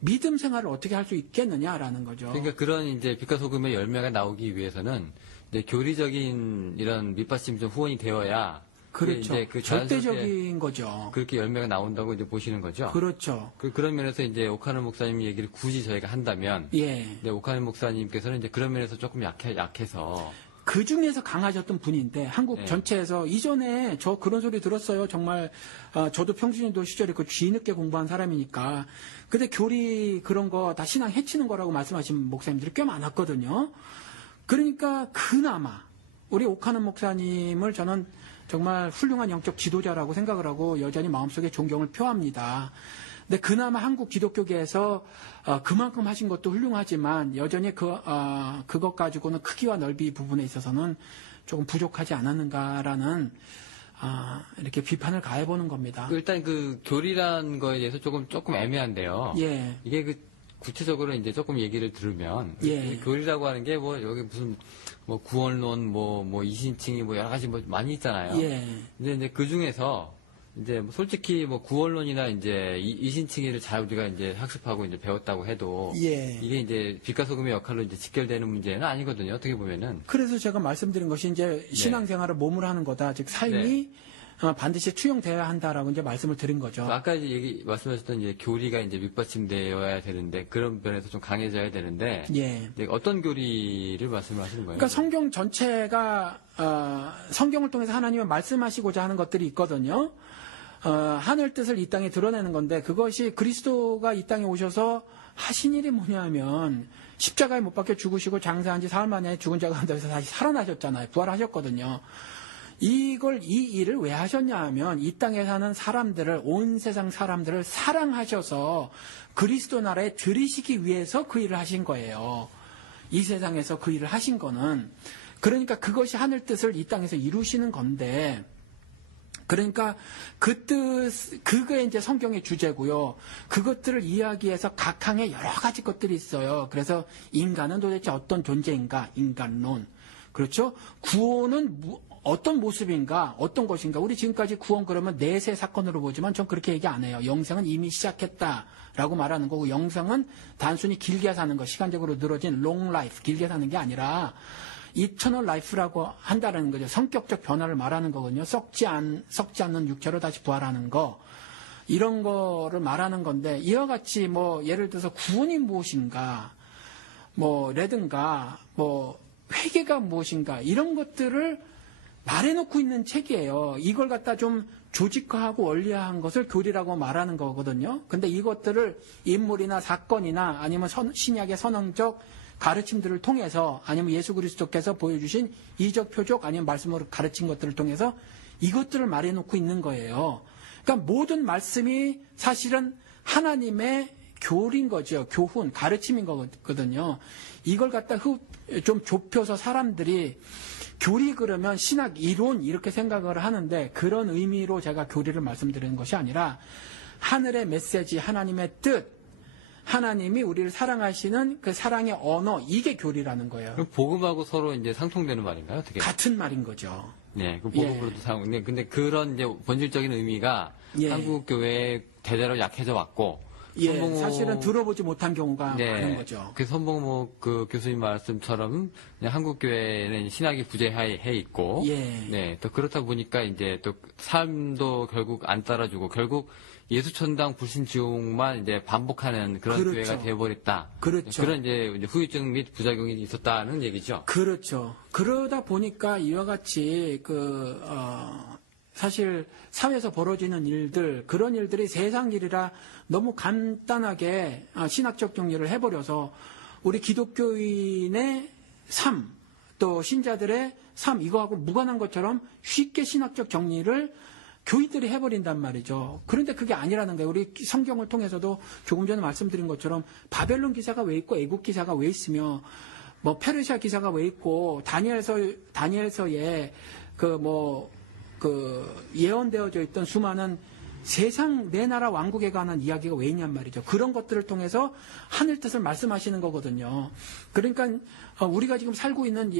믿음 생활을 어떻게 할 수 있겠느냐라는 거죠. 그러니까 그런 이제 빛과 소금의 열매가 나오기 위해서는 이제 교리적인 이런 밑받침 좀 후원이 되어야, 그렇죠. 이제 그 절대적인 거죠. 그렇게 열매가 나온다고 이제 보시는 거죠. 그렇죠. 그런 면에서 이제 오카노 목사님 얘기를 굳이 저희가 한다면, 예. 네, 오카노 목사님께서는 이제 그런 면에서 조금 약해서 그 중에서 강하셨던 분인데, 한국 네. 전체에서 이전에 저 그런 소리 들었어요. 정말 저도 평신도 시절에 그 뒤늦게 공부한 사람이니까. 근데 교리 그런 거 다 신앙 해치는 거라고 말씀하신 목사님들이 꽤 많았거든요. 그러니까 그나마 우리 오카노 목사님을 저는 정말 훌륭한 영적 지도자라고 생각을 하고 여전히 마음속에 존경을 표합니다. 근데 그나마 한국 기독교계에서 그만큼 하신 것도 훌륭하지만 여전히 그것 가지고는 크기와 넓이 부분에 있어서는 조금 부족하지 않았는가라는 이렇게 비판을 가해보는 겁니다. 일단 그 교리란 거에 대해서 조금 애매한데요. 예. 이게 그 구체적으로 이제 조금 얘기를 들으면 예. 이 교리라고 하는 게 뭐 여기 무슨 뭐 구원론 뭐 이신칭이 뭐 여러 가지 뭐 많이 있잖아요. 예. 근데 이제 그 중에서 이제 뭐 솔직히 뭐 구원론이나 이제 이신칭의를 잘 우리가 이제 학습하고 이제 배웠다고 해도 예. 이게 이제 빛과 소금의 역할로 이제 직결되는 문제는 아니거든요. 어떻게 보면은. 그래서 제가 말씀드린 것이 이제 신앙생활을 몸으로 하는 거다. 즉 삶이 반드시 투영되어야 한다라고 이제 말씀을 드린 거죠. 아까 이제 말씀하셨던 이제 교리가 이제 밑받침되어야 되는데 그런 면에서 좀 강해져야 되는데 예. 이제 어떤 교리를 말씀하시는 거예요? 그러니까 성경 전체가 성경을 통해서 하나님이 말씀하시고자 하는 것들이 있거든요. 하늘 뜻을 이 땅에 드러내는 건데 그것이 그리스도가 이 땅에 오셔서 하신 일이 뭐냐면 십자가에 못 박혀 죽으시고 장사한 지 사흘 만에 죽은 자가 가운데서 다시 살아나셨잖아요. 부활하셨거든요. 이 일을 왜 하셨냐 하면 이 땅에 사는 사람들을, 온 세상 사람들을 사랑하셔서 그리스도 나라에 들이시기 위해서 그 일을 하신 거예요. 이 세상에서 그 일을 하신 거는. 그러니까 그것이 하늘 뜻을 이 땅에서 이루시는 건데, 그러니까 그게 이제 성경의 주제고요. 그것들을 이야기해서 각 항에 여러 가지 것들이 있어요. 그래서 인간은 도대체 어떤 존재인가? 인간론. 그렇죠? 구원은 어떤 모습인가? 어떤 것인가? 우리 지금까지 구원 그러면 내세 사건으로 보지만 전 그렇게 얘기 안 해요. 영생은 이미 시작했다라고 말하는 거고, 영생은 단순히 길게 사는 것, 시간적으로 늘어진 롱 라이프, 길게 사는 게 아니라 이터널 라이프라고 한다는 거죠. 성격적 변화를 말하는 거거든요. 썩지 않는 육체로 다시 부활하는 거. 이런 거를 말하는 건데, 이와 같이 뭐 예를 들어서 구원이 무엇인가, 라든가 회개가 무엇인가, 이런 것들을 말해놓고 있는 책이에요. 이걸 갖다 좀 조직화하고 원리화한 것을 교리라고 말하는 거거든요. 근데 이것들을 인물이나 사건이나 아니면 신약의 선언적 가르침들을 통해서, 아니면 예수 그리스도께서 보여주신 이적 표적, 아니면 말씀으로 가르친 것들을 통해서 이것들을 말해놓고 있는 거예요. 그러니까 모든 말씀이 사실은 하나님의 교리인 거죠. 교훈, 가르침인 거거든요. 이걸 갖다 좀 좁혀서 사람들이 교리 그러면 신학 이론 이렇게 생각을 하는데, 그런 의미로 제가 교리를 말씀드리는 것이 아니라 하늘의 메시지, 하나님의 뜻, 하나님이 우리를 사랑하시는 그 사랑의 언어, 이게 교리라는 거예요. 그럼 복음하고 서로 이제 상통되는 말인가요? 어떻게? 같은 말인 거죠. 네, 그 복음으로도 사용. 근데 그런 이제 본질적인 의미가 한국 교회에 대대로 약해져 왔고, 사실은 들어보지 못한 경우가 많은 거죠. 그 선봉모 그 교수님 말씀처럼 한국 교회는 신학이 부재해 있고, 또 그렇다 보니까 이제 또 삶도 결국 안 따라주고 결국 예수천당 불신지옥만 이제 반복하는 그런 교회가 되어버렸다. 그렇죠. 그런 이제 후유증 및 부작용이 있었다는 얘기죠. 그렇죠. 그러다 보니까 이와 같이 사실 사회에서 벌어지는 일들, 그런 일들이 세상 일이라 너무 간단하게 신학적 정리를 해버려서 우리 기독교인의 삶, 또 신자들의 삶, 이거하고 무관한 것처럼 쉽게 신학적 정리를 교인들이 해버린단 말이죠. 그런데 그게 아니라는 거예요. 우리 성경을 통해서도 조금 전에 말씀드린 것처럼 바벨론 기사가 왜 있고 애국 기사가 왜 있으며 페르시아 기사가 왜 있고 다니엘서에 예언되어져 있던 수많은 세상 내 나라 왕국에 관한 이야기가 왜 있냔 말이죠. 그런 것들을 통해서 하늘 뜻을 말씀하시는 거거든요. 그러니까 우리가 지금 살고 있는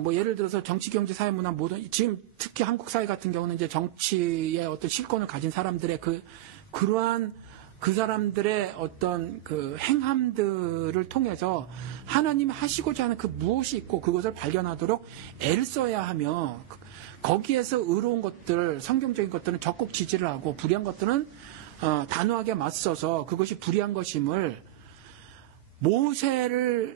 뭐 예를 들어서 정치, 경제, 사회, 문화 모든 지금 특히 한국 사회 같은 경우는 이제 정치의 어떤 실권을 가진 사람들의 그러한 그 사람들의 어떤 그 행함들을 통해서 하나님이 하시고자 하는 그 무엇이 있고 그것을 발견하도록 애를 써야 하며 거기에서 의로운 것들, 성경적인 것들은 적극 지지를 하고 불의한 것들은 단호하게 맞서서 그것이 불의한 것임을 모세라는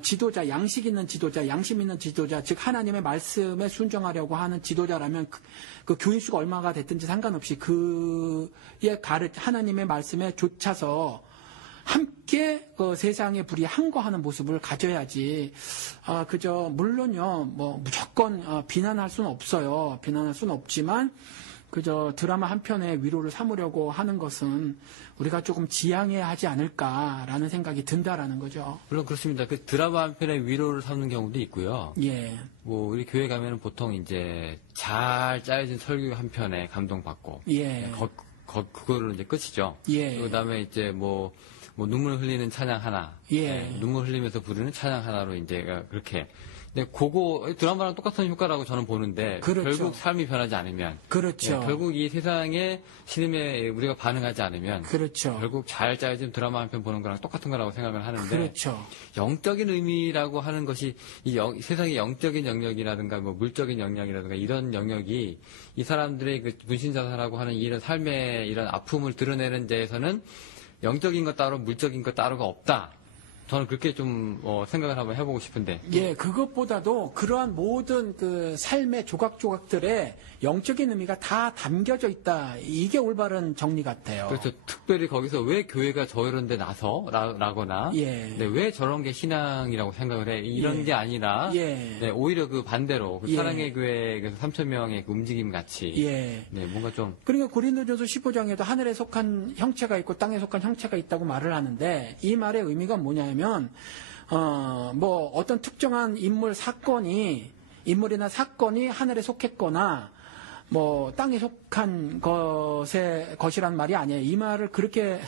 지도자, 양식 있는 지도자, 양심 있는 지도자, 즉 하나님의 말씀에 순종하려고 하는 지도자라면 그 교인수가 얼마가 됐든지 상관없이 하나님의 말씀에 좇아서 함께 세상의 불이 항거하는 모습을 가져야지. 물론요, 뭐 무조건 비난할 수는 없어요. 비난할 수는 없지만 그저 드라마 한 편의 위로를 삼으려고 하는 것은 우리가 조금 지양해야 하지 않을까라는 생각이 든다라는 거죠. 물론 그렇습니다. 그 드라마 한 편의 위로를 삼는 경우도 있고요. 예. 뭐 우리 교회 가면은 보통 이제 잘 짜여진 설교 한 편에 감동받고, 예. 그거를 이제 끝이죠. 예. 그다음에 이제 뭐 눈물 흘리는 찬양 하나, 예. 눈물 흘리면서 부르는 찬양 하나로 이제 그렇게. 근데 그거 드라마랑 똑같은 효과라고 저는 보는데 그렇죠. 결국 삶이 변하지 않으면, 그렇죠. 결국 이 세상의 신임에 우리가 반응하지 않으면, 그렇죠. 결국 잘 짜여진 드라마 한 편 보는 거랑 똑같은 거라고 생각을 하는데, 그렇죠. 영적인 의미라고 하는 것이 세상의 영적인 영역이라든가 뭐 물적인 영역이라든가 이런 영역이 이 사람들의 그 분신자사라고 하는 이런 삶의 이런 아픔을 드러내는 데에서는 영적인 것 따로 물적인 것 따로가 없다. 저는 그렇게 좀 생각을 한번 해보고 싶은데. 예, 그것보다도 그러한 모든 그 삶의 조각조각들에 영적인 의미가 다 담겨져 있다. 이게 올바른 정리 같아요. 그렇죠. 특별히 거기서 왜 교회가 저런 데 나서라거나, 예. 네, 왜 저런 게 신앙이라고 생각을 해? 이런 게 아니라, 예. 네, 오히려 그 반대로 예. 사랑의 교회 3,000명의 그 움직임 같이, 예. 네, 뭔가 좀. 그러니까 고린도전서 15장에도 하늘에 속한 형체가 있고 땅에 속한 형체가 있다고 말을 하는데 이 말의 의미가 뭐냐면 뭐 어떤 특정한 인물이나 사건이 하늘에 속했거나 뭐 땅에 속한 것이란 말이 아니에요. 이 말을 그렇게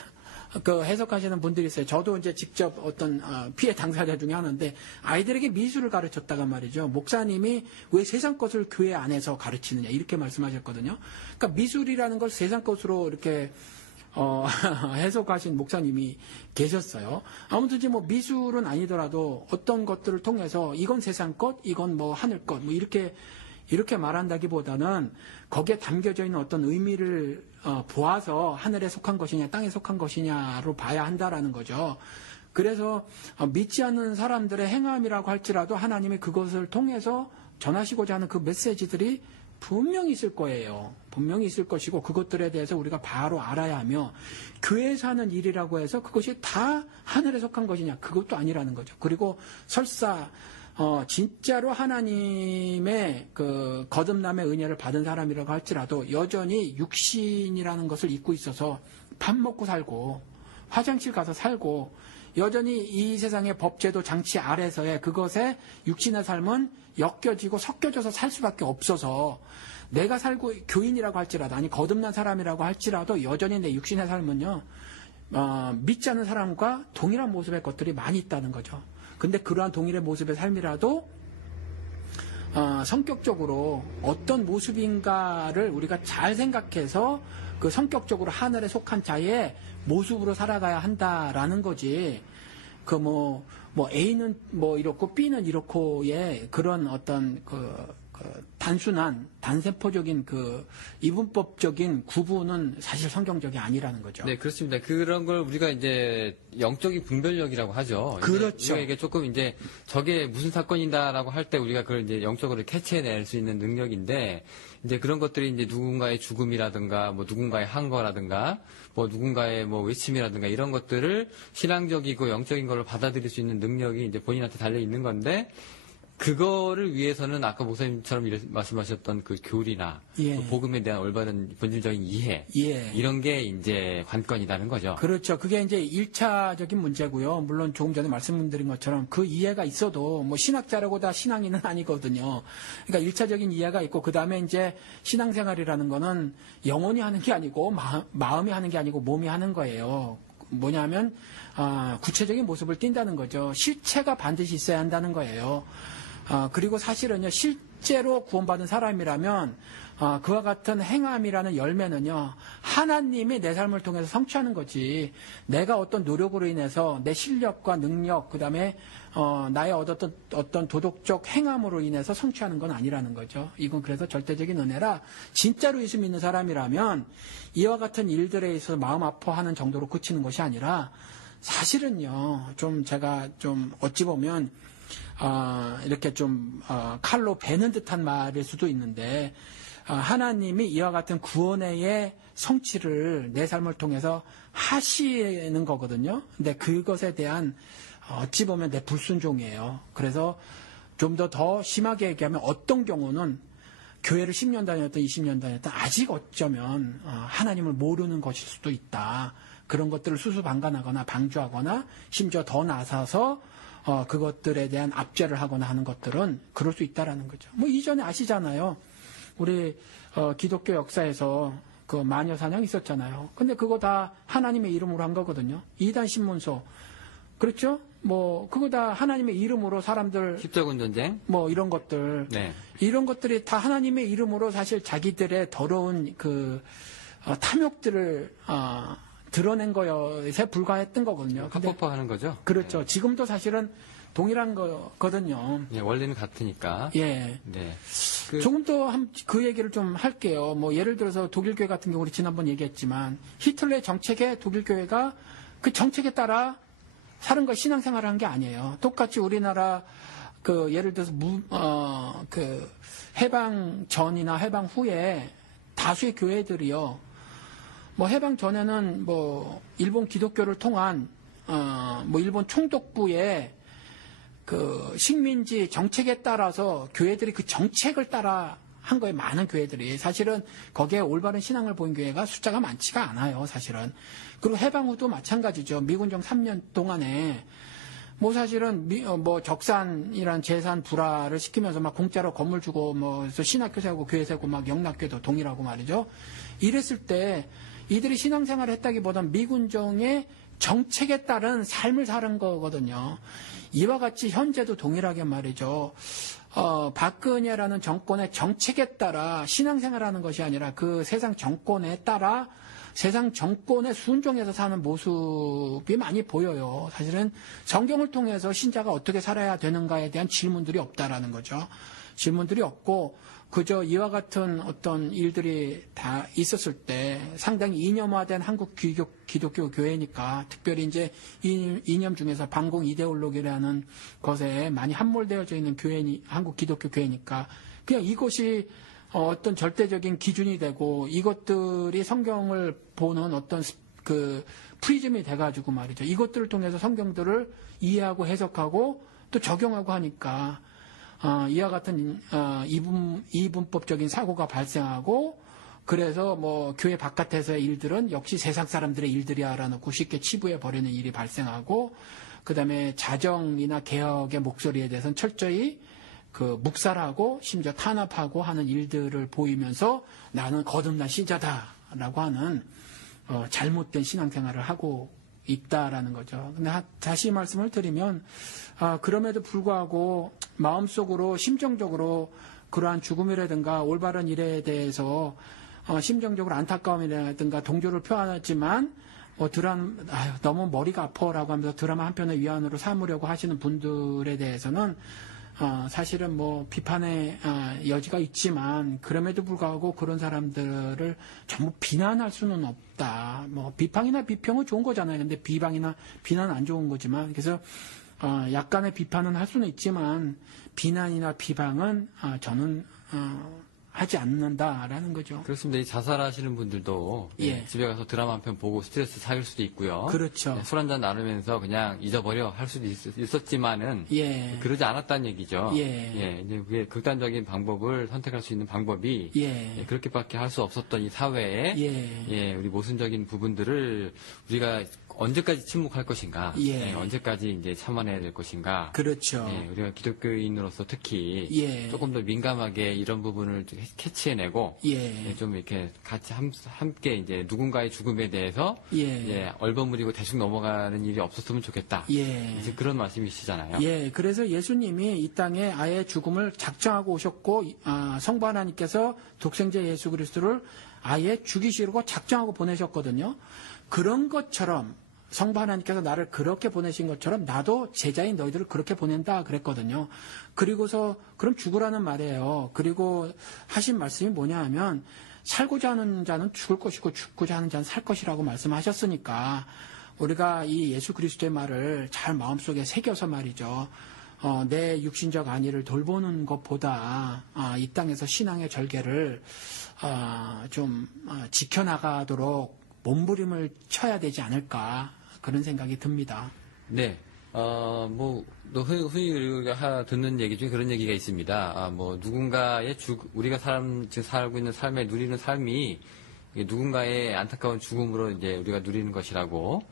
해석하시는 분들이 있어요. 저도 이제 직접 어떤 피해 당사자 중에 하나인데 아이들에게 미술을 가르쳤다가 말이죠. 목사님이 왜 세상 것을 교회 안에서 가르치느냐 이렇게 말씀하셨거든요. 그러니까 미술이라는 걸 세상 것으로 이렇게 해석하신 목사님이 계셨어요. 아무튼 이제 뭐 미술은 아니더라도 어떤 것들을 통해서 이건 세상 것, 이건 뭐 하늘 것, 뭐 이렇게 말한다기보다는 거기에 담겨져 있는 어떤 의미를 보아서 하늘에 속한 것이냐, 땅에 속한 것이냐로 봐야 한다라는 거죠. 그래서 믿지 않는 사람들의 행함이라고 할지라도 하나님이 그것을 통해서 전하시고자 하는 그 메시지들이 분명히 있을 거예요. 분명히 있을 것이고 그것들에 대해서 우리가 바로 알아야 하며 교회에서 하는 일이라고 해서 그것이 다 하늘에 속한 것이냐 그것도 아니라는 거죠. 그리고 설사 진짜로 하나님의 그 거듭남의 은혜를 받은 사람이라고 할지라도 여전히 육신이라는 것을 잊고 있어서 밥 먹고 살고 화장실 가서 살고 여전히 이 세상의 법제도 장치 아래서의 그것에 육신의 삶은 엮여지고 섞여져서 살 수밖에 없어서 내가 살고 교인이라고 할지라도 아니 거듭난 사람이라고 할지라도 여전히 내 육신의 삶은요 믿지 않는 사람과 동일한 모습의 것들이 많이 있다는 거죠. 근데 그러한 동일의 모습의 삶이라도 성격적으로 어떤 모습인가를 우리가 잘 생각해서 그 성격적으로 하늘에 속한 자의 모습으로 살아가야 한다라는 거지. 뭐 A는 뭐 이렇고 B는 이렇고의 그런 어떤 단순한 단세포적인 이분법적인 구분은 사실 성경적이 아니라는 거죠. 네, 그렇습니다. 그런 걸 우리가 이제 영적인 분별력이라고 하죠. 그렇죠. 이게 조금 이제 저게 무슨 사건이다라고 할 때 우리가 그걸 이제 영적으로 캐치해낼 수 있는 능력인데 이제 그런 것들이 이제 누군가의 죽음이라든가 뭐 누군가의 항거라든가 뭐 누군가의 뭐 외침이라든가 이런 것들을 신앙적이고 영적인 걸로 받아들일 수 있는 능력이 이제 본인한테 달려 있는 건데 그거를 위해서는 아까 목사님처럼 말씀하셨던 그 교리나 예. 그 복음에 대한 올바른 본질적인 이해 예. 이런 게 이제 관건이라는 거죠. 그렇죠. 그게 이제 1차적인 문제고요. 물론 조금 전에 말씀드린 것처럼 그 이해가 있어도 뭐 신학자라고 다 신앙인은 아니거든요. 그러니까 1차적인 이해가 있고 그다음에 이제 신앙생활이라는 거는 영혼이 하는 게 아니고 마음이 하는 게 아니고 몸이 하는 거예요. 뭐냐면 구체적인 모습을 띈다는 거죠. 실체가 반드시 있어야 한다는 거예요. 그리고 사실은요, 실제로 구원받은 사람이라면, 그와 같은 행함이라는 열매는요, 하나님이 내 삶을 통해서 성취하는 거지, 내가 어떤 노력으로 인해서 내 실력과 능력, 그 다음에, 나의 얻었던 어떤 도덕적 행함으로 인해서 성취하는 건 아니라는 거죠. 이건 그래서 절대적인 은혜라, 진짜로 예수 믿는 사람이라면, 이와 같은 일들에 있어서 마음 아파하는 정도로 그치는 것이 아니라, 사실은요, 좀 제가 좀 어찌 보면, 이렇게 좀 칼로 베는 듯한 말일 수도 있는데 하나님이 이와 같은 구원의 성취를 내 삶을 통해서 하시는 거거든요. 근데 그것에 대한 어찌 보면 내 불순종이에요. 그래서 좀 더 심하게 얘기하면 어떤 경우는 교회를 10년 다녔든 20년 다녔든 아직 어쩌면 하나님을 모르는 것일 수도 있다. 그런 것들을 수수방관하거나 방조하거나 심지어 더 나서서 그것들에 대한 압제를 하거나 하는 것들은 그럴 수 있다라는 거죠. 뭐 이전에 아시잖아요. 우리 기독교 역사에서 그 마녀 사냥 있었잖아요. 근데 그거 다 하나님의 이름으로 한 거거든요. 이단 신문소. 그렇죠? 뭐 그거 다 하나님의 이름으로 사람들 십자군 전쟁 뭐 이런 것들 네. 이런 것들이 다 하나님의 이름으로 사실 자기들의 더러운 그 탐욕들을 드러낸 거에 불과했던 거거든요. 합법화하는 거죠. 그렇죠. 네. 지금도 사실은 동일한 거거든요. 네, 원리는 같으니까. 예. 네. 조금 더 그 얘기를 좀 할게요. 뭐 예를 들어서 독일교회 같은 경우 우리 지난번 얘기했지만 히틀러의 정책에 독일교회가 그 정책에 따라 사람과 신앙생활을 한 게 아니에요. 똑같이 우리나라 그 예를 들어서 그 해방 전이나 해방 후에 다수의 교회들이요. 뭐 해방 전에는 뭐 일본 기독교를 통한 뭐 일본 총독부의 그 식민지 정책에 따라서 교회들이 그 정책을 따라 한 거에 많은 교회들이 사실은 거기에 올바른 신앙을 보인 교회가 숫자가 많지가 않아요. 사실은. 그리고 해방 후도 마찬가지죠. 미군정 3년 동안에 뭐 사실은 뭐 적산이란 재산 불화를 시키면서 막 공짜로 건물 주고 뭐 신학교 세우고 교회 세우고 막 영락교도 동일하고 말이죠. 이랬을 때 이들이 신앙생활을 했다기보다는 미군정의 정책에 따른 삶을 사는 거거든요. 이와 같이 현재도 동일하게 말이죠. 박근혜라는 정권의 정책에 따라 신앙생활하는 것이 아니라 그 세상 정권에 따라 세상 정권에 순종해서 사는 모습이 많이 보여요. 사실은 성경을 통해서 신자가 어떻게 살아야 되는가에 대한 질문들이 없다라는 거죠. 질문들이 없고 그저 이와 같은 어떤 일들이 다 있었을 때 상당히 이념화된 한국 기독교 교회니까 특별히 이제 이념 중에서 반공 이데올로기라는 것에 많이 함몰되어져 있는 한국 기독교 교회니까 그냥 이것이 어떤 절대적인 기준이 되고 이것들이 성경을 보는 어떤 그 프리즘이 돼가지고 말이죠. 이것들을 통해서 성경들을 이해하고 해석하고 또 적용하고 하니까 이와 같은 이분법적인 사고가 발생하고 그래서 뭐 교회 바깥에서의 일들은 역시 세상 사람들의 일들이 알아놓고 쉽게 치부해 버리는 일이 발생하고 그다음에 자정이나 개혁의 목소리에 대해서는 철저히 그 묵살하고 심지어 탄압하고 하는 일들을 보이면서 나는 거듭난 신자다라고 하는 잘못된 신앙생활을 하고 있다라는 거죠. 근데 다시 말씀을 드리면 그럼에도 불구하고 마음속으로 심정적으로 그러한 죽음이라든가 올바른 일에 대해서 심정적으로 안타까움이라든가 동조를 표하지만 너무 머리가 아파라고 하면서 드라마 한 편의 위안으로 삼으려고 하시는 분들에 대해서는 사실은 뭐 비판의 여지가 있지만 그럼에도 불구하고 그런 사람들을 전부 비난할 수는 없다. 뭐 비판이나 비평은 좋은 거잖아요. 근데 비방이나 비난은 안 좋은 거지만 그래서 약간의 비판은 할 수는 있지만 비난이나 비방은 저는 하지 않는다라는 거죠. 그렇습니다. 이 자살하시는 분들도 예. 집에 가서 드라마 한 편 보고 스트레스 사길 수도 있고요. 그렇죠. 술 한잔 나누면서 그냥 잊어버려 할 수도 있었지만은 예. 그러지 않았다는 얘기죠. 예. 이제 그게 극단적인 방법을 선택할 수 있는 방법이 그렇게밖에 할 수 없었던 이 사회에 우리 모순적인 부분들을 우리가 언제까지 침묵할 것인가, 언제까지 이제 참아내야 될 것인가. 그렇죠. 우리가 기독교인으로서 특히 조금 더 민감하게 이런 부분을 캐치해내고 좀 이렇게 같이 함께 이제 누군가의 죽음에 대해서 얼버무리고 대충 넘어가는 일이 없었으면 좋겠다. 이제 그런 말씀이시잖아요. 그래서 예수님이 이 땅에 아예 죽음을 작정하고 오셨고 성부 하나님께서 독생자 예수 그리스도를 아예 죽이시려고 작정하고 보내셨거든요. 그런 것처럼 성부 하나님께서 나를 그렇게 보내신 것처럼 나도 제자인 너희들을 그렇게 보낸다 그랬거든요. 그리고서 그럼 죽으라는 말이에요. 그리고 하신 말씀이 뭐냐 하면 살고자 하는 자는 죽을 것이고 죽고자 하는 자는 살 것이라고 말씀하셨으니까 우리가 이 예수 그리스도의 말을 잘 마음속에 새겨서 말이죠. 내 육신적 안위를 돌보는 것보다 이 땅에서 신앙의 절개를 좀 지켜나가도록 몸부림을 쳐야 되지 않을까 그런 생각이 듭니다. 네. 흔히 우리가 듣는 얘기 중에 그런 얘기가 있습니다. 누군가의 우리가 지금 살고 있는 삶에 누리는 삶이 누군가의 안타까운 죽음으로 이제 우리가 누리는 것이라고,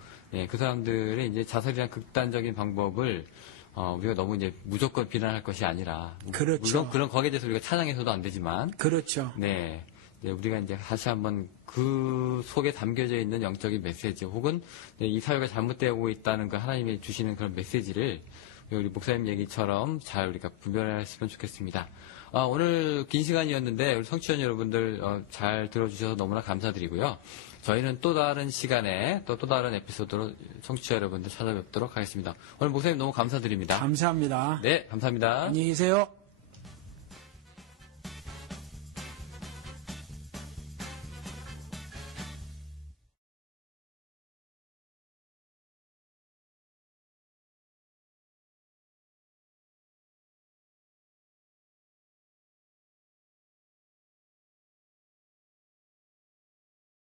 그 사람들의 이제 자살이란 극단적인 방법을 우리가 너무 이제 무조건 비난할 것이 아니라. 그렇죠. 물론 그런 거기에 대해서 우리가 찬양해서도 안 되지만. 그렇죠. 네. 우리가 이제 다시 한번 그 속에 담겨져 있는 영적인 메시지 혹은 이 사회가 잘못되고 있다는 그 하나님이 주시는 그런 메시지를 우리 목사님 얘기처럼 잘 우리가 분별했으면 좋겠습니다. 오늘 긴 시간이었는데 우리 청취자 여러분들 잘 들어주셔서 너무나 감사드리고요. 저희는 또 다른 시간에 또 다른 에피소드로 청취자 여러분들 찾아뵙도록 하겠습니다. 오늘 목사님 너무 감사드립니다. 감사합니다. 네, 감사합니다. 안녕히 계세요.